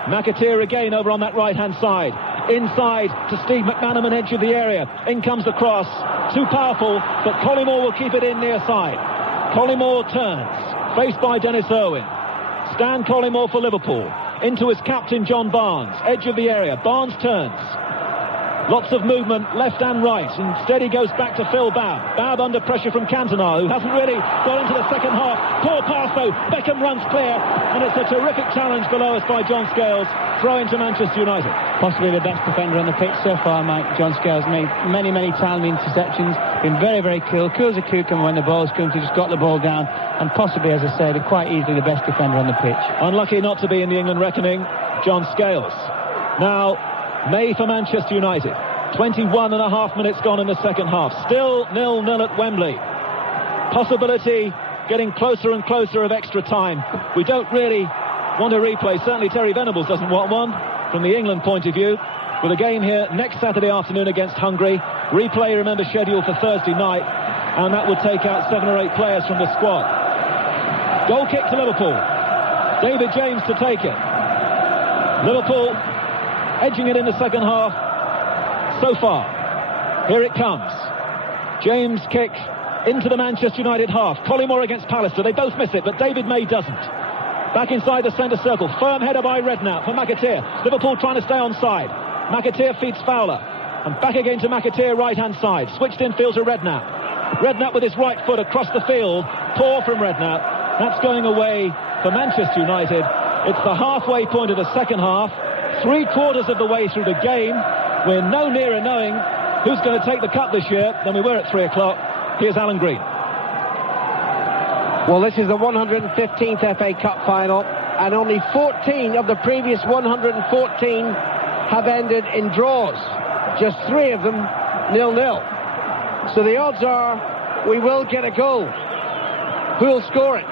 McAteer again over on that right-hand side. Inside to Steve McManaman, edge of the area. In comes the cross. Too powerful, but Collymore will keep it in near side. Collymore turns, faced by Dennis Irwin. Stan Collymore for Liverpool. Into his captain, John Barnes. Edge of the area. Barnes turns. Lots of movement, left and right. Instead he goes back to Phil Babb. Babb under pressure from Cantona, who hasn't really got into the second half. Poor pass though. Beckham runs clear, and it's a terrific challenge below us by John Scales. Throw into Manchester United. Possibly the best defender on the pitch so far, Mike. John Scales made many timely interceptions. Been very cool as a cucumber when the ball's come to, just got the ball down, and possibly, as I said, quite easily the best defender on the pitch. Unlucky not to be in the England reckoning, John Scales. Now, May for Manchester United. 21 and a half minutes gone in the second half. Still 0-0 at Wembley. Possibility getting closer and closer of extra time. We don't really want a replay. Certainly Terry Venables doesn't want one from the England point of view. With a game here next Saturday afternoon against Hungary. Replay, remember, scheduled for Thursday night. And that would take out 7 or 8 players from the squad. Goal kick to Liverpool. David James to take it. Liverpool edging it in the second half so far. Here it comes. James kick into the Manchester United half. Collymore against Pallister. They both miss it, but David May doesn't. Back inside the centre circle. Firm header by Redknapp for McAteer. Liverpool trying to stay onside. McAteer feeds Fowler. And back again to McAteer, right-hand side. Switched in field to Redknapp. Redknapp with his right foot across the field. Poor from Redknapp. That's going away for Manchester United. It's the halfway point of the second half. 3/4 of the way through the game. We're no nearer knowing who's going to take the cup this year than we were at 3 o'clock. Here's Alan Green. Well, this is the 115th FA Cup final, and only 14 of the previous 114 have ended in draws. Just 3 of them 0-0. So the odds are we will get a goal. Who'll score it?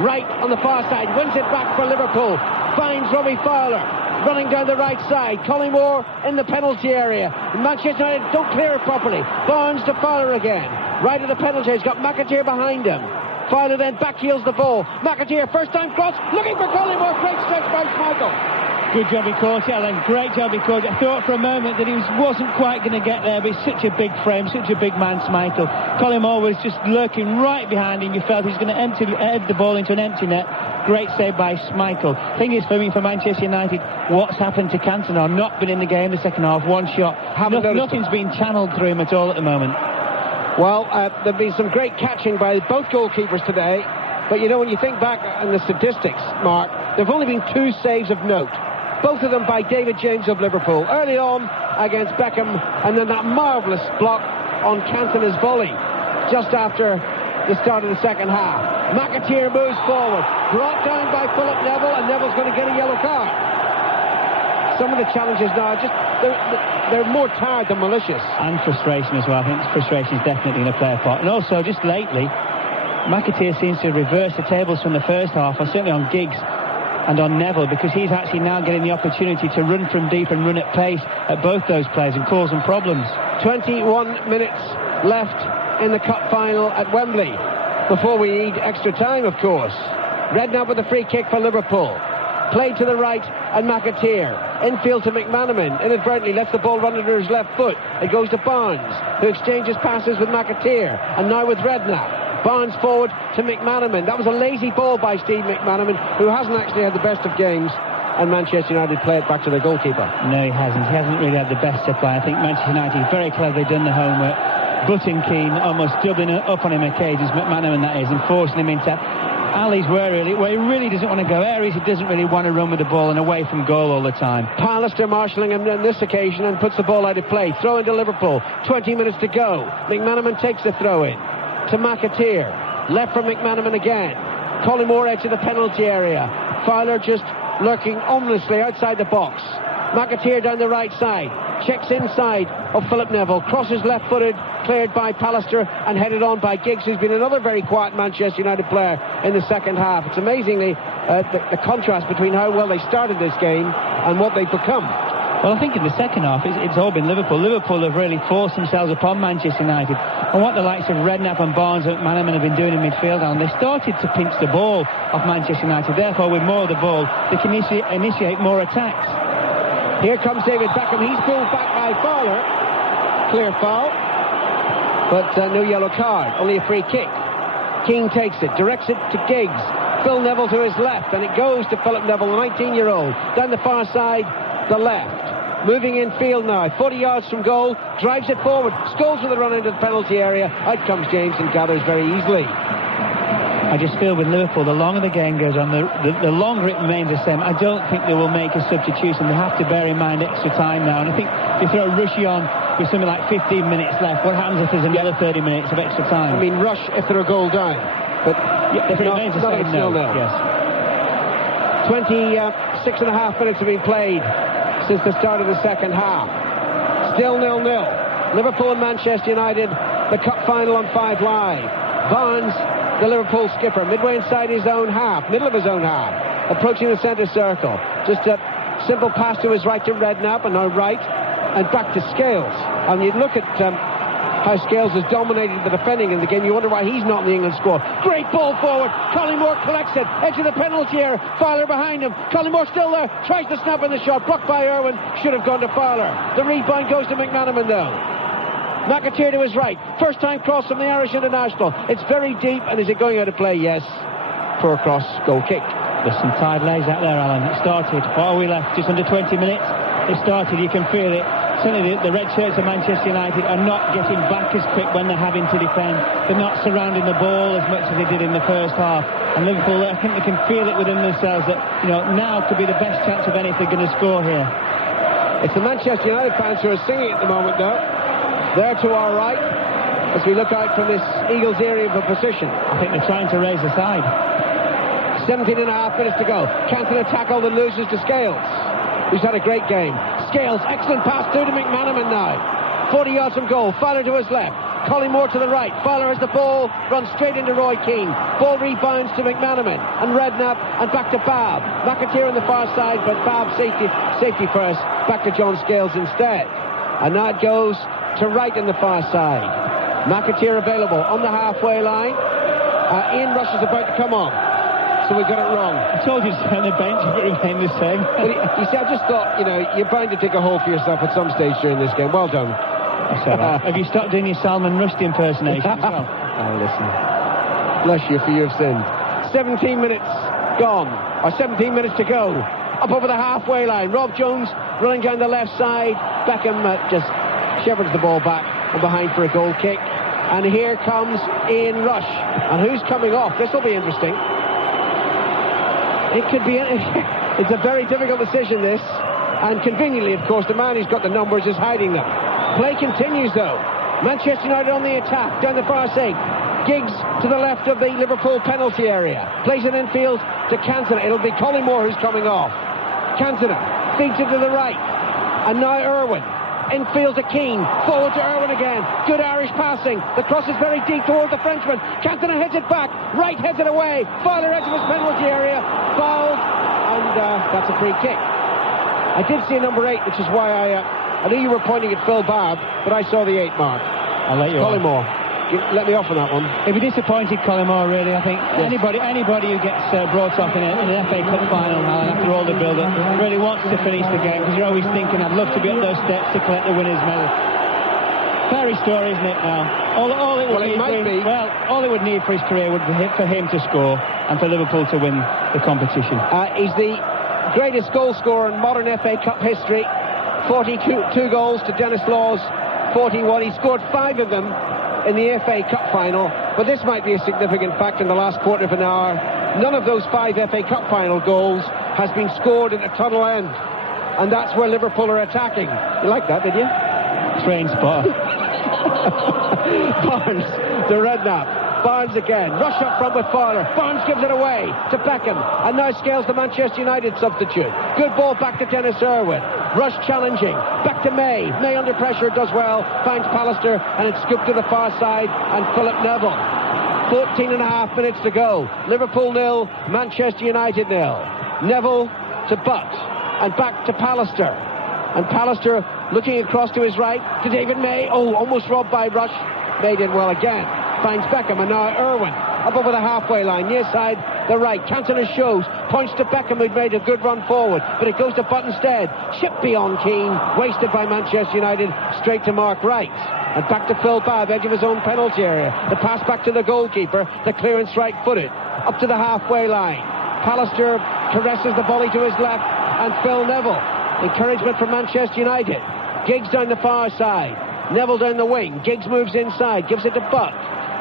Right on the far side, wins it back for Liverpool, finds Robbie Fowler running down the right side. Collymore in the penalty area. Manchester United don't clear it properly. Barnes to Fowler again. Right at the penalty, he's got McAteer behind him. Fowler then backheels the ball. McAteer, first time cross, looking for Collymore. Great stretch by Schmeichel. Good job he caught it, Alan. Great job he caught it. I thought for a moment that he wasn't quite going to get there, but he's such a big frame, such a big man, Schmeichel. Collymore was just lurking right behind him. You felt he's going to head the ball into an empty net. Great save by Schmeichel. Thing is, for me, for Manchester United, what's happened to Cantona? Not been in the game the second half, one shot. Nothing's been channeled through him at all at the moment. Well, there've been some great catching by both goalkeepers today, but you know, when you think back on the statistics, Mark, there've only been 2 saves of note. Both of them by David James of Liverpool. Early on against Beckham, and then that marvellous block on Cantona's volley just after the start of the second half. McAteer moves forward, brought down by Philip Neville, and Neville's going to get a yellow card. Some of the challenges now, they're more tired than malicious. And frustration as well. I think frustration is definitely going to play a part. And also, just lately, McAteer seems to reverse the tables from the first half, or certainly on Giggs and on Neville, because he's actually now getting the opportunity to run from deep and run at pace at both those players and cause them problems. 21 minutes left in the cup final at Wembley before we need extra time, of course. Redknapp with a free kick for Liverpool. Played to the right, and McAteer infield to McManaman, inadvertently lets the ball run under his left foot. It goes to Barnes, who exchanges passes with McAteer, and now with Redknapp. Barnes forward to McManaman. That was a lazy ball by Steve McManaman, who hasn't actually had the best of games, and Manchester United play it back to their goalkeeper. No, he hasn't. He hasn't really had the best supply. I think Manchester United very cleverly done the homework. Butting Keane, almost doubling up on him occasions, McManaman that is, and forcing him into alleys where he really doesn't want to go, areas he doesn't really want to run with the ball and away from goal all the time. Pallister marshalling him on this occasion and puts the ball out of play. Throw into Liverpool, 20 minutes to go. McManaman takes the throw in to McAteer, left for McManaman again. Collymore edge of the penalty area. Fowler just lurking ominously outside the box. McAteer down the right side, checks inside of Philip Neville, crosses left-footed, cleared by Pallister and headed on by Giggs, who's been another very quiet Manchester United player in the second half. It's amazingly the contrast between how well they started this game and what they've become. Well, I think in the second half, it's all been Liverpool. Liverpool have really forced themselves upon Manchester United. And what the likes of Redknapp and Barnes and McManaman have been doing in midfield, and they started to pinch the ball off Manchester United. Therefore, with more of the ball, they can initiate more attacks. Here comes David Beckham. He's pulled back by Fowler. Clear foul, but no yellow card. Only a free kick. Keane takes it, directs it to Giggs. Phil Neville to his left, and it goes to Philip Neville, the 19-year-old. Down the far side, the left. Moving in field now, 40 yards from goal, drives it forward, Scholes with a run into the penalty area. Out comes James and gathers very easily. I just feel with Liverpool, the longer the game goes on, the longer it remains the same. I don't think they will make a substitution. They have to bear in mind extra time now. And I think if you throw Rushy on with something like 15 minutes left, what happens if there's another 30 minutes of extra time? I mean, Rush if they're a goal down. But if it remains the same, no. Yes. 26 and a half minutes have been played since the start of the second half. Still 0-0. Liverpool and Manchester United, the cup final on 5 Live. Barnes, the Liverpool skipper, midway inside his own half, middle of his own half, approaching the centre circle. Just a simple pass to his right to Redknapp, and now right, and back to Scales. And you look at how Scales has dominated the defending in the game. You wonder why he's not in the England squad. Great ball forward. Collymore collects it. Edge of the penalty area. Fowler behind him. Collymore still there. Tries to snap in the shot. Blocked by Irwin. Should have gone to Fowler. The rebound goes to McManaman though. McAteer to his right. First time cross from the Irish international. It's very deep. And is it going out of play? Yes. For a cross. Goal kick. There's some tired legs out there, Alan. It started. What are we left? Just under 20 minutes. It started. You can feel it. Certainly the red shirts of Manchester United are not getting back as quick when they're having to defend. They're not surrounding the ball as much as they did in the first half. And Liverpool, I think they can feel it within themselves that, now could be the best chance of any if they're going to score here. It's the Manchester United fans who are singing at the moment, though. There to our right, as we look out from this Eagles area of opposition. I think they're trying to raise the side. 17 and a half minutes to go. Cantona tackle and loses to Scales, who's had a great game. Scales, excellent pass through to McManaman now. 40 yards from goal. Fowler to his left. Collymore to the right. Fowler has the ball, runs straight into Roy Keane. Ball rebounds to McManaman and Redknapp and back to Babb. McAteer on the far side, but Babb safety first. Back to John Scales instead. And now it goes to right in the far side. McAteer available on the halfway line. Ian Rush is about to come on. So we got it wrong. I told you to stay on the bench if it remained the same. But you see, I just thought, you're bound to dig a hole for yourself at some stage during this game. Well done. That's all right. Have you stopped doing your Salman Rushdie impersonation as well? Oh, listen. Bless you for your sins. 17 minutes gone, or 17 minutes to go. Up over the halfway line. Rob Jones running down the left side. Beckham just shepherds the ball back and behind for a goal kick. And here comes Ian Rush. And who's coming off? This will be interesting. It could be... It's a very difficult decision, this. And conveniently, of course, the man who's got the numbers is hiding them. Play continues, though. Manchester United on the attack, down the far side. Giggs to the left of the Liverpool penalty area. Plays it infield to Cantona. It'll be Collymore who's coming off. Cantona feeds it to the right. And now Irwin. Infield to Keane. Forward to Irwin again. Good Irish passing. The cross is very deep toward the Frenchman. Cantona heads it back. Right heads it away. Fowler edge of his penalty area. Fouled. And that's a free kick. I did see a number 8, which is why I knew you were pointing at Phil Babb, but I saw the 8 mark. I'll let you Collymore. Let me off on that one. He'd be disappointed, Collymore, really. I think anybody who gets brought off in an FA Cup final, Alan, after all the build-up, really wants to finish the game, because you're always thinking, I'd love to be up those steps to collect the winner's medal. Fairy story, isn't it, now? All it would need for his career would be for him to score and for Liverpool to win the competition. He's the greatest goal scorer in modern FA Cup history. 42 goals to Dennis Law's 41. He scored 5 of them in the FA Cup final, but this might be a significant fact in the last quarter of an hour. None of those 5 FA Cup final goals has been scored at a tunnel end, and that's where Liverpool are attacking. You like that, did you? Train spot. Barnes, the Redknapp. Barnes again, rush up front with Fowler. Barnes gives it away to Beckham, and now Scales, the Manchester United substitute. Good ball back to Dennis Irwin. Rush challenging, back to May. May under pressure does well, finds Pallister, and it's scooped to the far side, and Philip Neville. 14 and a half minutes to go. Liverpool 0, Manchester United 0. Neville to Butt, and back to Pallister. And Pallister looking across to his right to David May. Oh, almost robbed by Rush. May did well again. Finds Beckham, and now Irwin up over the halfway line, near side, the right. Cantona shows, points to Beckham, who'd made a good run forward, but it goes to Butt instead. Chip beyond Keane, wasted by Manchester United, straight to Mark Wright. And back to Phil Babb, edge of his own penalty area. The pass back to the goalkeeper, the clearance right-footed, up to the halfway line. Pallister caresses the volley to his left, and Phil Neville. Encouragement from Manchester United. Giggs down the far side. Neville down the wing. Giggs moves inside, gives it to Butt.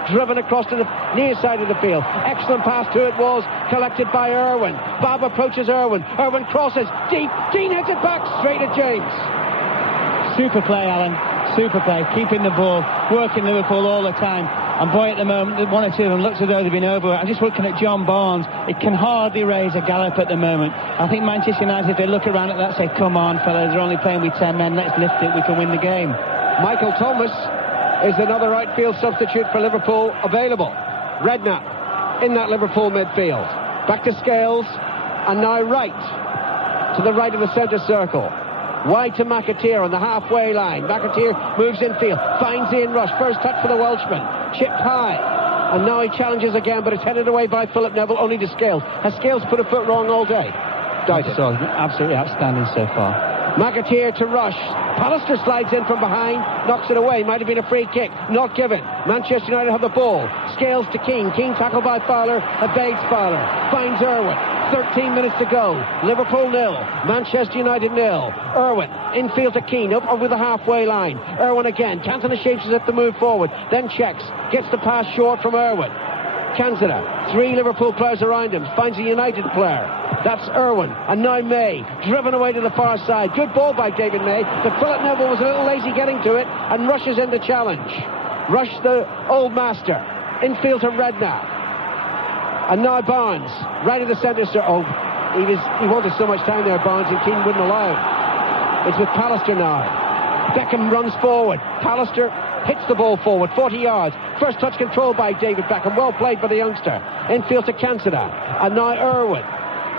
Driven across to the near side of the field. Excellent pass to it was collected by Irwin. Babb approaches Irwin. Irwin crosses deep. Keane heads it back straight at James. Super play, Alan. Super play. Keeping the ball. Working Liverpool all the time. And boy, at the moment, one or two of them looks as though they've been over. I'm just looking at John Barnes. It can hardly raise a gallop at the moment. I think Manchester United, if they look around at that, say, come on, fellas, they're only playing with 10 men. Let's lift it. We can win the game. Michael Thomas is another outfield substitute for Liverpool available. Redknapp in that Liverpool midfield. Back to Scales, and now Wright to the right of the centre circle. Wide to McAteer on the halfway line. McAteer moves infield, finds Ian Rush. First touch for the Welshman. Chipped high. And now he challenges again, but it's headed away by Philip Neville, only to Scales. Has Scales put a foot wrong all day? Absolutely outstanding so far. McAteer to Rush. Pallister slides in from behind, knocks it away. Might have been a free kick, not given. Manchester United have the ball. Scales to Keane. Keane tackled by Fowler, evades Fowler. Finds Irwin. 13 minutes to go. Liverpool 0, Manchester United 0. Irwin infield to Keane, up over the halfway line. Irwin again. Cantona shapes as if to move forward, then checks, gets the pass short from Irwin. Cantona, 3 Liverpool players around him, finds a United player. That's Irwin, and now May, driven away to the far side. Good ball by David May, but Philip Neville was a little lazy getting to it and rushes in the challenge. Rush, the old master, infield to Redknapp. And now Barnes, right of the centre. Oh, he wanted so much time there, Barnes, and Keane wouldn't allow it. It's with Pallister now. Beckham runs forward. Pallister hits the ball forward, 40 yards. First touch controlled by David Beckham. Well played by the youngster. Infield to Cantona. And now Irwin.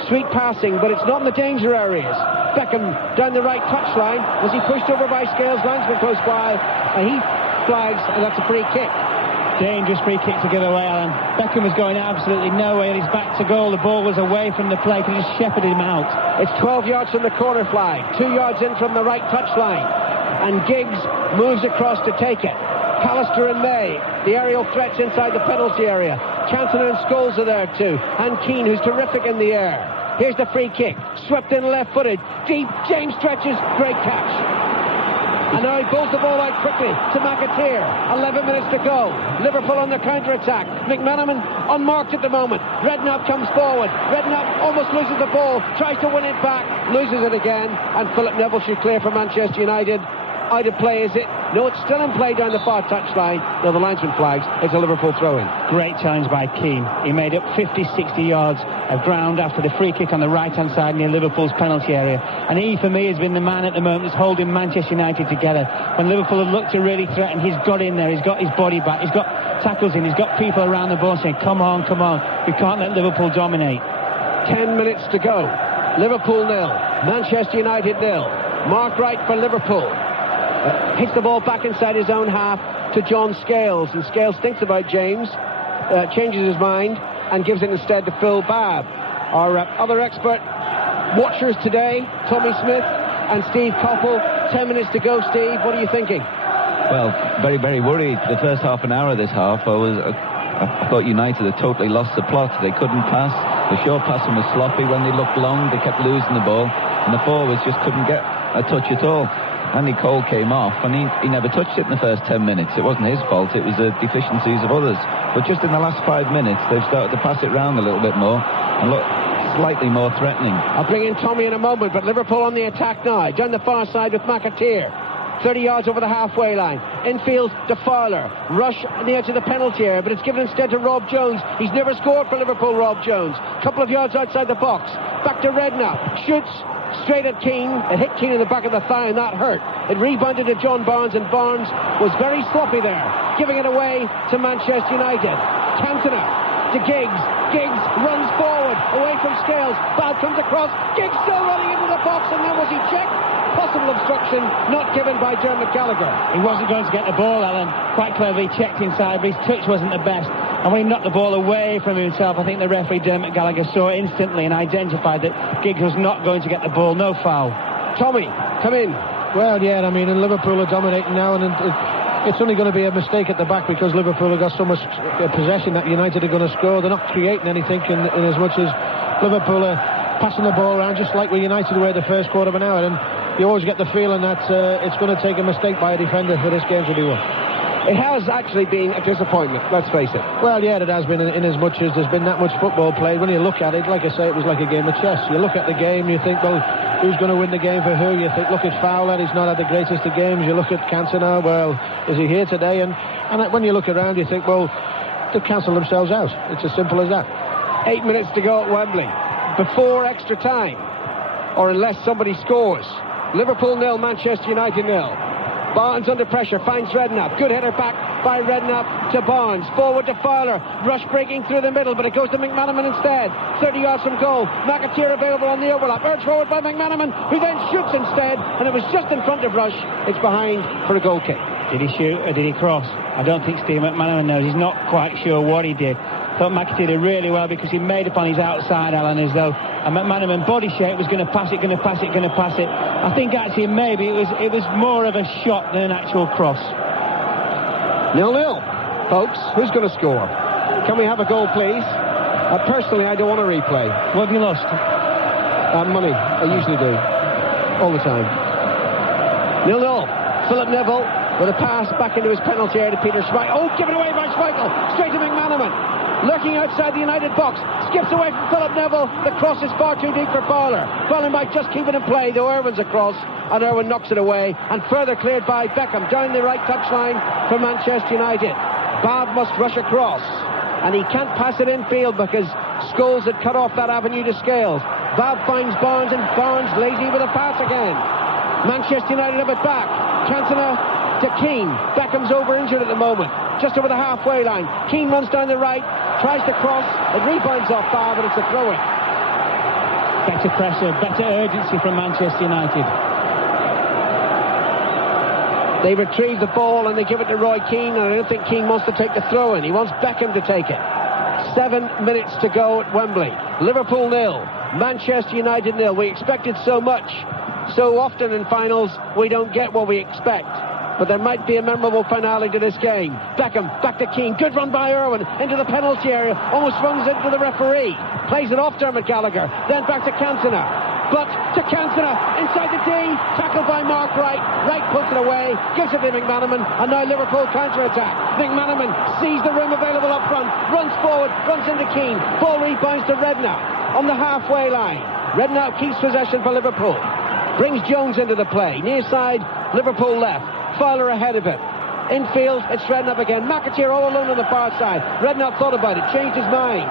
Sweet passing, but it's not in the danger areas. Beckham down the right touchline. Was he pushed over by Scales? Linesman close by. And he flags, and that's a free kick. Dangerous free kick to give away, Alan. Beckham was going absolutely nowhere. He's back to goal. The ball was away from the play. Could just shepherded him out. It's 12 yards from the corner flag, 2 yards in from the right touchline, and Giggs moves across to take it. Pallister and May, the aerial threats inside the penalty area. Cantona and Scholes are there too, and Keane, who's terrific in the air. Here's the free kick, swept in left-footed, deep. James stretches, great catch. And now he pulls the ball out quickly to McAteer. 11 minutes to go. Liverpool on the counter-attack. McManaman unmarked at the moment. Redknapp comes forward. Redknapp almost loses the ball. Tries to win it back. Loses it again. And Philip Neville should clear for Manchester United. Out of play, is it? No, it's still in play down the far touchline. No, the linesman flags. It's a Liverpool throw-in. Great challenge by Keane. He made up 50, 60 yards of ground after the free kick on the right-hand side near Liverpool's penalty area. And he, for me, has been the man at the moment that's holding Manchester United together. When Liverpool have looked to really threaten, he's got in there. He's got his body back. He's got tackles in. He's got people around the ball saying, come on, come on. We can't let Liverpool dominate. 10 minutes to go. Liverpool 0. Manchester United 0. Mark Wright for Liverpool. Hits the ball back inside his own half to John Scales, and Scales thinks about James, changes his mind and gives it instead to Phil Babb. Our other expert watchers today, Tommy Smith and Steve Coppell. 10 minutes to go, Steve. What are you thinking? Well, very, very worried. The first half an hour of this half, I thought United had totally lost the plot. They couldn't pass. The short passing was sloppy. When they looked long, they kept losing the ball, and the forwards just couldn't get a touch at all. Andy Cole came off, and he never touched it in the first 10 minutes. It wasn't his fault, it was the deficiencies of others. But just in the last 5 minutes, they've started to pass it round a little bit more and look slightly more threatening. I'll bring in Tommy in a moment, but Liverpool on the attack now. Down the far side with McAteer. 30 yards over the halfway line. Infield to Fowler. Rush on the edge of the penalty area, but it's given instead to Rob Jones. He's never scored for Liverpool, Rob Jones. Couple of yards outside the box. Back to Redknapp. Shoots. Straight at Keane. It hit Keane in the back of the thigh, and that hurt. It rebounded to John Barnes, and Barnes was very sloppy there, giving it away to Manchester United. Cantona to Giggs. Giggs runs forward, away from Scales. Bad comes across. Giggs still running into the box, and then was he checked? Possible obstruction, not given by Dermot Gallagher. He wasn't going to get the ball, Alan. Quite cleverly checked inside, but his touch wasn't the best. And when he knocked the ball away from himself, I think the referee, Dermot Gallagher, saw it instantly and identified that Giggs was not going to get the ball. No foul. Tommy, come in. Well, yeah, I mean, and Liverpool are dominating now, and it's only going to be a mistake at the back because Liverpool have got so much possession that United are going to score. They're not creating anything in as much as Liverpool are passing the ball around, just like we United were the first quarter of an hour. And you always get the feeling that it's going to take a mistake by a defender for this game to be won. It has actually been a disappointment, let's face it. Well, yeah, it has been in as much as there's been that much football played. When you look at it, like I say, it was like a game of chess. You look at the game, you think, well, who's going to win the game for who? You think, look at Fowler, he's not had the greatest of games. You look at Cantona, well, is he here today? And when you look around, you think, well, they've cancelled themselves out. It's as simple as that. 8 minutes to go at Wembley. Before extra time, or unless somebody scores. Liverpool 0, Manchester United 0. Barnes under pressure, finds Redknapp. Good header back by Redknapp to Barnes. Forward to Fowler. Rush breaking through the middle, but it goes to McManaman instead. 30 yards from goal. McAteer available on the overlap. Urged forward by McManaman, who then shoots instead, and it was just in front of Rush. It's behind for a goal kick. Did he shoot or did he cross? I don't think Steve McManaman knows. He's not quite sure what he did. Thought McAteer did really well because he made up on his outside, Alan, as though a McManaman body shape was going to pass it. I think actually maybe it was more of a shot than an actual cross. 0-0, folks. Who's going to score? Can we have a goal, please? Personally, I don't want a replay. What have you lost? Money. I usually do. All the time. 0-0. Philip Neville with a pass back into his penalty area to Peter Schmeichel. Oh, given away by Schmeichel. Straight to McManaman. Lurking outside the United box. Skips away from Philip Neville. The cross is far too deep for Fowler. Fowler might just keep it in play, though Irwin's across. And Irwin knocks it away. And further cleared by Beckham. Down the right touchline for Manchester United. Babb must rush across. And he can't pass it infield because Scholes had cut off that avenue to Scales. Babb finds Barnes, and Barnes lazy with a pass again. Manchester United have it back. Cantona to Keane. Beckham's over injured at the moment. Just over the halfway line. Keane runs down the right, tries to cross. It rebounds off Babb, but it's a throw-in. Better pressure, better urgency from Manchester United. They retrieve the ball and they give it to Roy Keane, and I don't think Keane wants to take the throw in. He wants Beckham to take it. 7 minutes to go at Wembley. Liverpool 0, Manchester United 0. We expected so much. So often in finals, we don't get what we expect. But there might be a memorable finale to this game. Beckham, back to Keane. Good run by Irwin into the penalty area. Almost runs into the referee. Plays it off Dermot Gallagher. Then back to Cantona. But to Cantona, inside the D, tackled by Mark Wright. Wright puts it away, gives it to McManaman, and now Liverpool counter-attack. McManaman sees the room available up front, runs forward, runs into Keane. Ball rebounds to Redknapp on the halfway line. Redknapp keeps possession for Liverpool. Brings Jones into the play. Near side, Liverpool left. Fowler ahead of it. Infield, it's Redknapp again. McAteer all alone on the far side. Redknapp thought about it, changed his mind.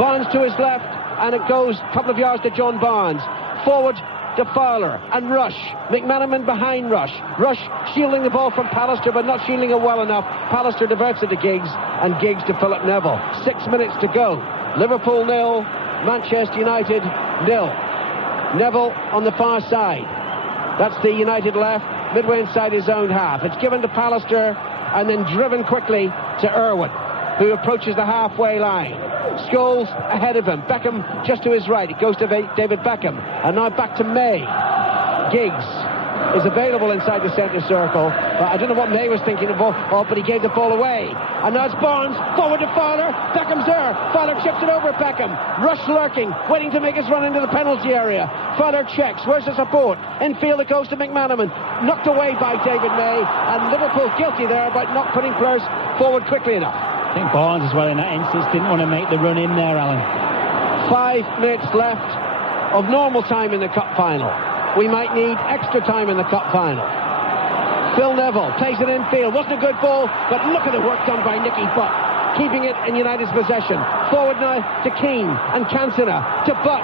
Barnes to his left, and it goes a couple of yards to John Barnes. Forward to Fowler and Rush. McManaman behind Rush. Rush shielding the ball from Pallister, but not shielding it well enough. Pallister diverts it to Giggs, and Giggs to Philip Neville. 6 minutes to go. Liverpool 0, Manchester United 0. Neville on the far side. That's the United left, midway inside his own half. It's given to Pallister and then driven quickly to Irwin, who approaches the halfway line. Scholes ahead of him. Beckham just to his right. It goes to David Beckham. And now back to May. Giggs is available inside the centre circle. I don't know what May was thinking of, but he gave the ball away. And now it's Barnes. Forward to Fowler. Beckham's there. Fowler chips it over at Beckham. Rush lurking, waiting to make his run into the penalty area. Fowler checks. Where's the support? Infield it goes to McManaman. Knocked away by David May. And Liverpool guilty there about not putting players forward quickly enough. I think Barnes as well in that instance didn't want to make the run in there, Alan. 5 minutes left of normal time in the cup final. We might need extra time in the cup final. Phil Neville plays it infield. Wasn't a good ball, but look at the work done by Nicky Butt, keeping it in United's possession. Forward now to Keane and Cantona to Butt.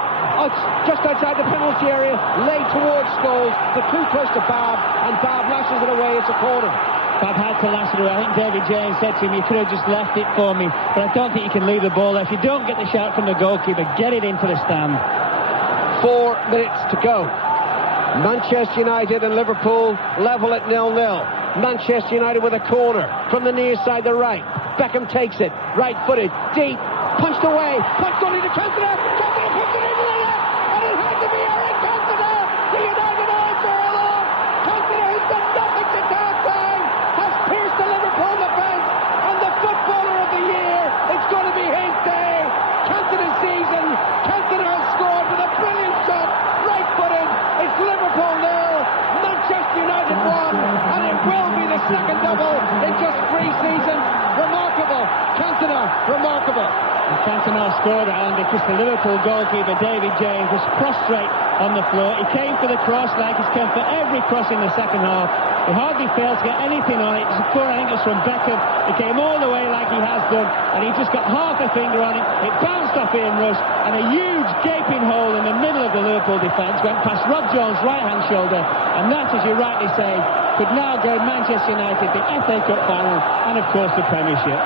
Just outside the penalty area, laid towards Scholes, but too close to Babb, and Babb lashes it away. It's a corner. Babb had to lash it away. I think David James said to him, you could have just left it for me, but I don't think you can leave the ball there. If you don't get the shout from the goalkeeper, get it into the stand. 4 minutes to go. Manchester United and Liverpool level at 0-0. Manchester United with a corner from the near side, the right. Beckham takes it, right-footed, deep, punched away, punched only to Cantona. Cantona puts it into the net, and it had to be Eric Cantona. The United answer along. Cantona, who's done nothing since half-time, has pierced the Liverpool defence, and the footballer of the year, it's going to be his day. Cantona's season. Cantona has scored with a brilliant shot, right-footed. It's Liverpool 0, Manchester United 1, and it will be the second double in just 3 seasons. Remarkable. Cantona, remarkable. And Cantona scored, Alan, because the Liverpool goalkeeper, David James, was prostrate on the floor. He came for the cross like he's come for every cross in the second half. He hardly failed to get anything on it. It's a corner, I think it's from Beckham. It came all the way like he has done, and he just got half a finger on it. It bounced off Ian Rush, and a huge gaping hole in the middle of the Liverpool defence went past Rob Jones' right-hand shoulder, and that, as you rightly say, could now go Manchester United, the FA Cup final, and of course the Premiership.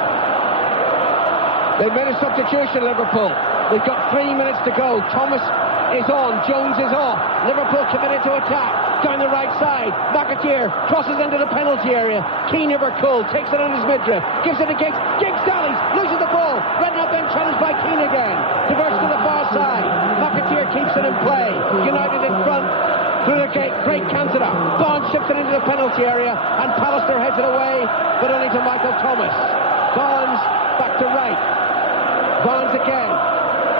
They've made a substitution, Liverpool. They've got 3 minutes to go. Thomas is on, Jones is off. Liverpool committed to attack down the right side. McAteer crosses into the penalty area. Keane over Cole, takes it on his midriff, gives it to Giggs. Giggs sallies, loses the ball. Redknapp then challenged by Keane again. Diverts to the far side. McAteer keeps it in play. United in front through the gate. Great Cantona. Barnes ships it into the penalty area, and Pallister heads it away, but only to Michael Thomas. Barnes back to right. Barnes again.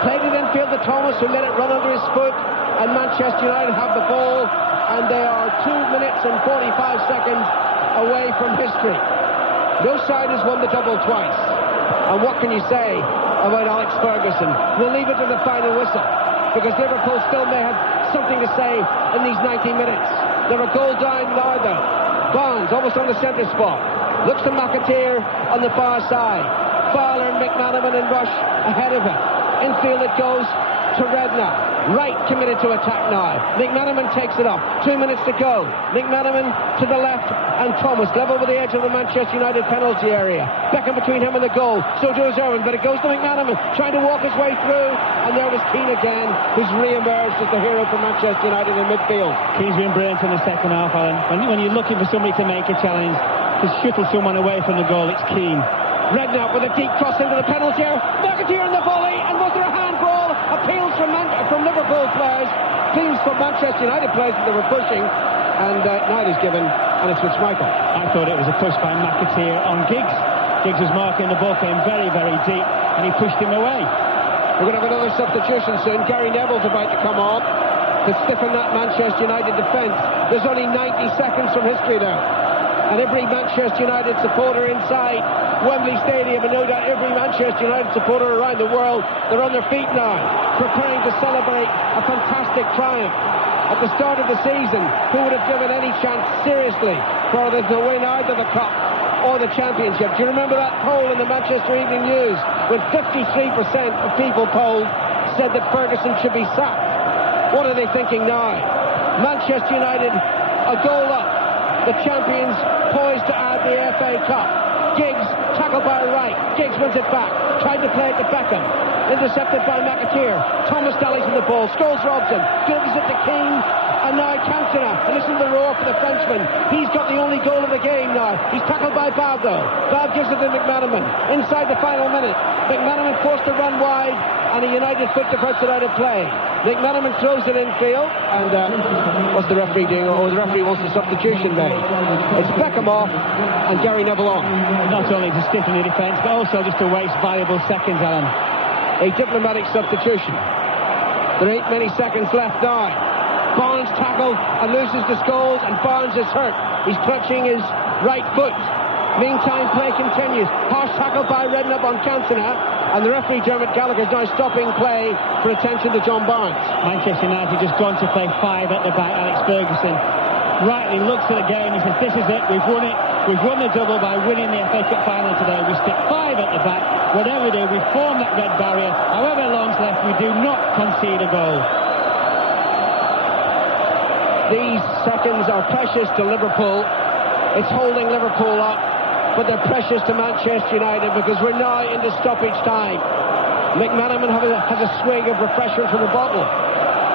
Played it infield to Thomas, who let it run under his foot, and Manchester United have the ball, and they are 2 minutes and 45 seconds away from history. No side has won the double twice. And what can you say about Alex Ferguson? We'll leave it to the final whistle, because Liverpool still may have something to say in these 90 minutes. They're a goal down now, though. Barnes almost on the centre spot. Looks to McAteer on the far side. Fowler and McManaman and Rush ahead of him. Infield it goes to Redknapp. Wright committed to attack now. McManaman takes it up. 2 minutes to go. McManaman to the left, and Thomas level with the edge of the Manchester United penalty area. Beckham between him and the goal. So does Irwin, but it goes to McManaman, trying to walk his way through. And there was Keane again, who's re-emerged as the hero for Manchester United in midfield. Keane's been brilliant in the second half, Alan. When you're looking for somebody to make a challenge, to shuttle someone away from the goal, it's Keane. Redknapp with a deep cross into the penalty area. McAteer in the volley, and was there a handball? Appeals from Liverpool players, pleas from Manchester United players that they were pushing, and now it is given, and it's with Schmeichel. I thought it was a push by McAteer on Giggs. Giggs was marking the ball, came very, very deep, and he pushed him away. We're going to have another substitution soon. Gary Neville's about to come on to stiffen that Manchester United defence. There's only 90 seconds from history now, and every Manchester United supporter inside Wembley Stadium, and no doubt every Manchester United supporter around the world, they're on their feet now, preparing to celebrate a fantastic triumph. At the start of the season, who would have given any chance seriously for them to win either the Cup or the Championship? Do you remember that poll in the Manchester Evening News, when 53% of people polled said that Ferguson should be sacked? What are they thinking now? Manchester United a goal up, the champions poised to add the FA Cup. Giggs tackled by Wright. Giggs wins it back. Tried to play it to Beckham. Intercepted by McAteer. Thomas dallies with the ball. Scholes robs him. Gives it to Keane. And now Cantona. And listen to the roar for the Frenchman. He's got the only goal of the game now. He's tackled by Bab though. Bab gives it to McManaman. Inside the final minute. McManaman forced to run wide. And a United foot diverts it out of play. McManaman throws it infield. And what's the referee doing? Oh, the referee wants a substitution made. It's Beckham off and Gary Neville on. Not only to stiffen the defence, but also just to waste valuable seconds, Alan. A diplomatic substitution. There ain't many seconds left now. Barnes tackled and loses to Scholes, and Barnes is hurt. He's clutching his right foot. Meantime, play continues. Harsh tackle by Redknapp on Cantona, and the referee Dermot Gallagher is now stopping play for attention to John Barnes. Manchester United just gone to play 5 at the back. Alex Ferguson rightly looks at the game and says, this is it, we've won it. We've won the double by winning the FA Cup final today. We stick 5 at the back. Whatever we do, we form that red barrier. However long's left, we do not concede a goal. These seconds are precious to Liverpool. It's holding Liverpool up, but they're precious to Manchester United because we're now into stoppage time. McManaman has a swig of refreshment from the bottle.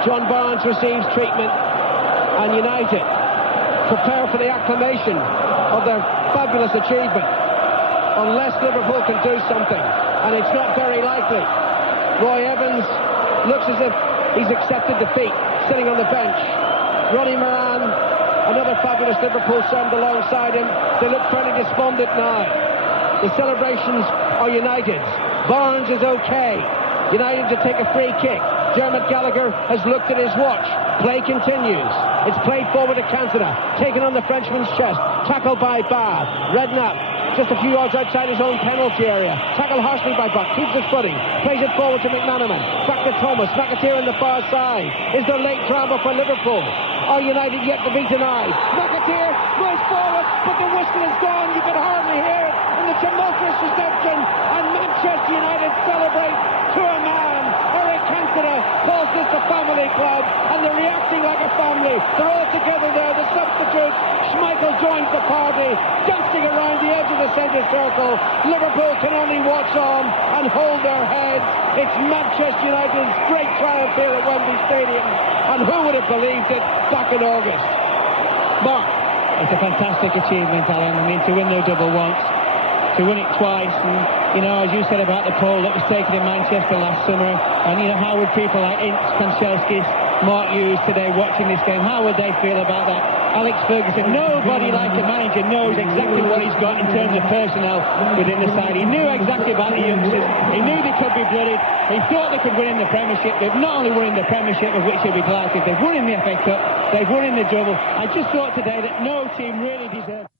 John Barnes receives treatment, and United prepare for the acclamation of their fabulous achievement. Unless Liverpool can do something, and it's not very likely. Roy Evans looks as if he's accepted defeat, sitting on the bench. Ronnie Moran, another fabulous Liverpool son alongside him. They look fairly despondent now. The celebrations are United's. Barnes is okay. United to take a free kick. Dermot Gallagher has looked at his watch. Play continues. It's played forward to Cantona. Taken on the Frenchman's chest. Tackled by Bab. Redknapp just a few yards outside his own penalty area. Tackled harshly by Buck. Keeps his footing. Plays it forward to McManaman. Back to Thomas. McAteer on the far side. Is there late drama for Liverpool? Are United yet to be denied? McAteer goes forward, but the whistle is gone. You can hardly hear it in the tumultuous reception. And Manchester United celebrate to a man. Eric Cantona calls this a family club, and they're reacting like a family. They're all together there. The substitute, Schmeichel, joins the party, dancing around the edge of the centre circle. Liverpool can only watch on and hold their heads. It's Manchester United's great triumph here at Wembley Stadium. And who would have believed it back in August? Mark. It's a fantastic achievement, Alan. I mean, to win the double once, to win it twice, and, you know, as you said about the poll that was taken in Manchester last summer, and, you know, how would people like Ince, Konchesky, Mark Hughes today watching this game, how would they feel about that? Alex Ferguson, nobody like a manager knows exactly what he's got in terms of personnel within the side. He knew exactly about the youngsters. He knew they could be blooded. He thought they could win in the Premiership. They've not only won in the Premiership, of which he'll be delighted, they've won in the FA Cup, they've won in the double. I just thought today that no team really deserved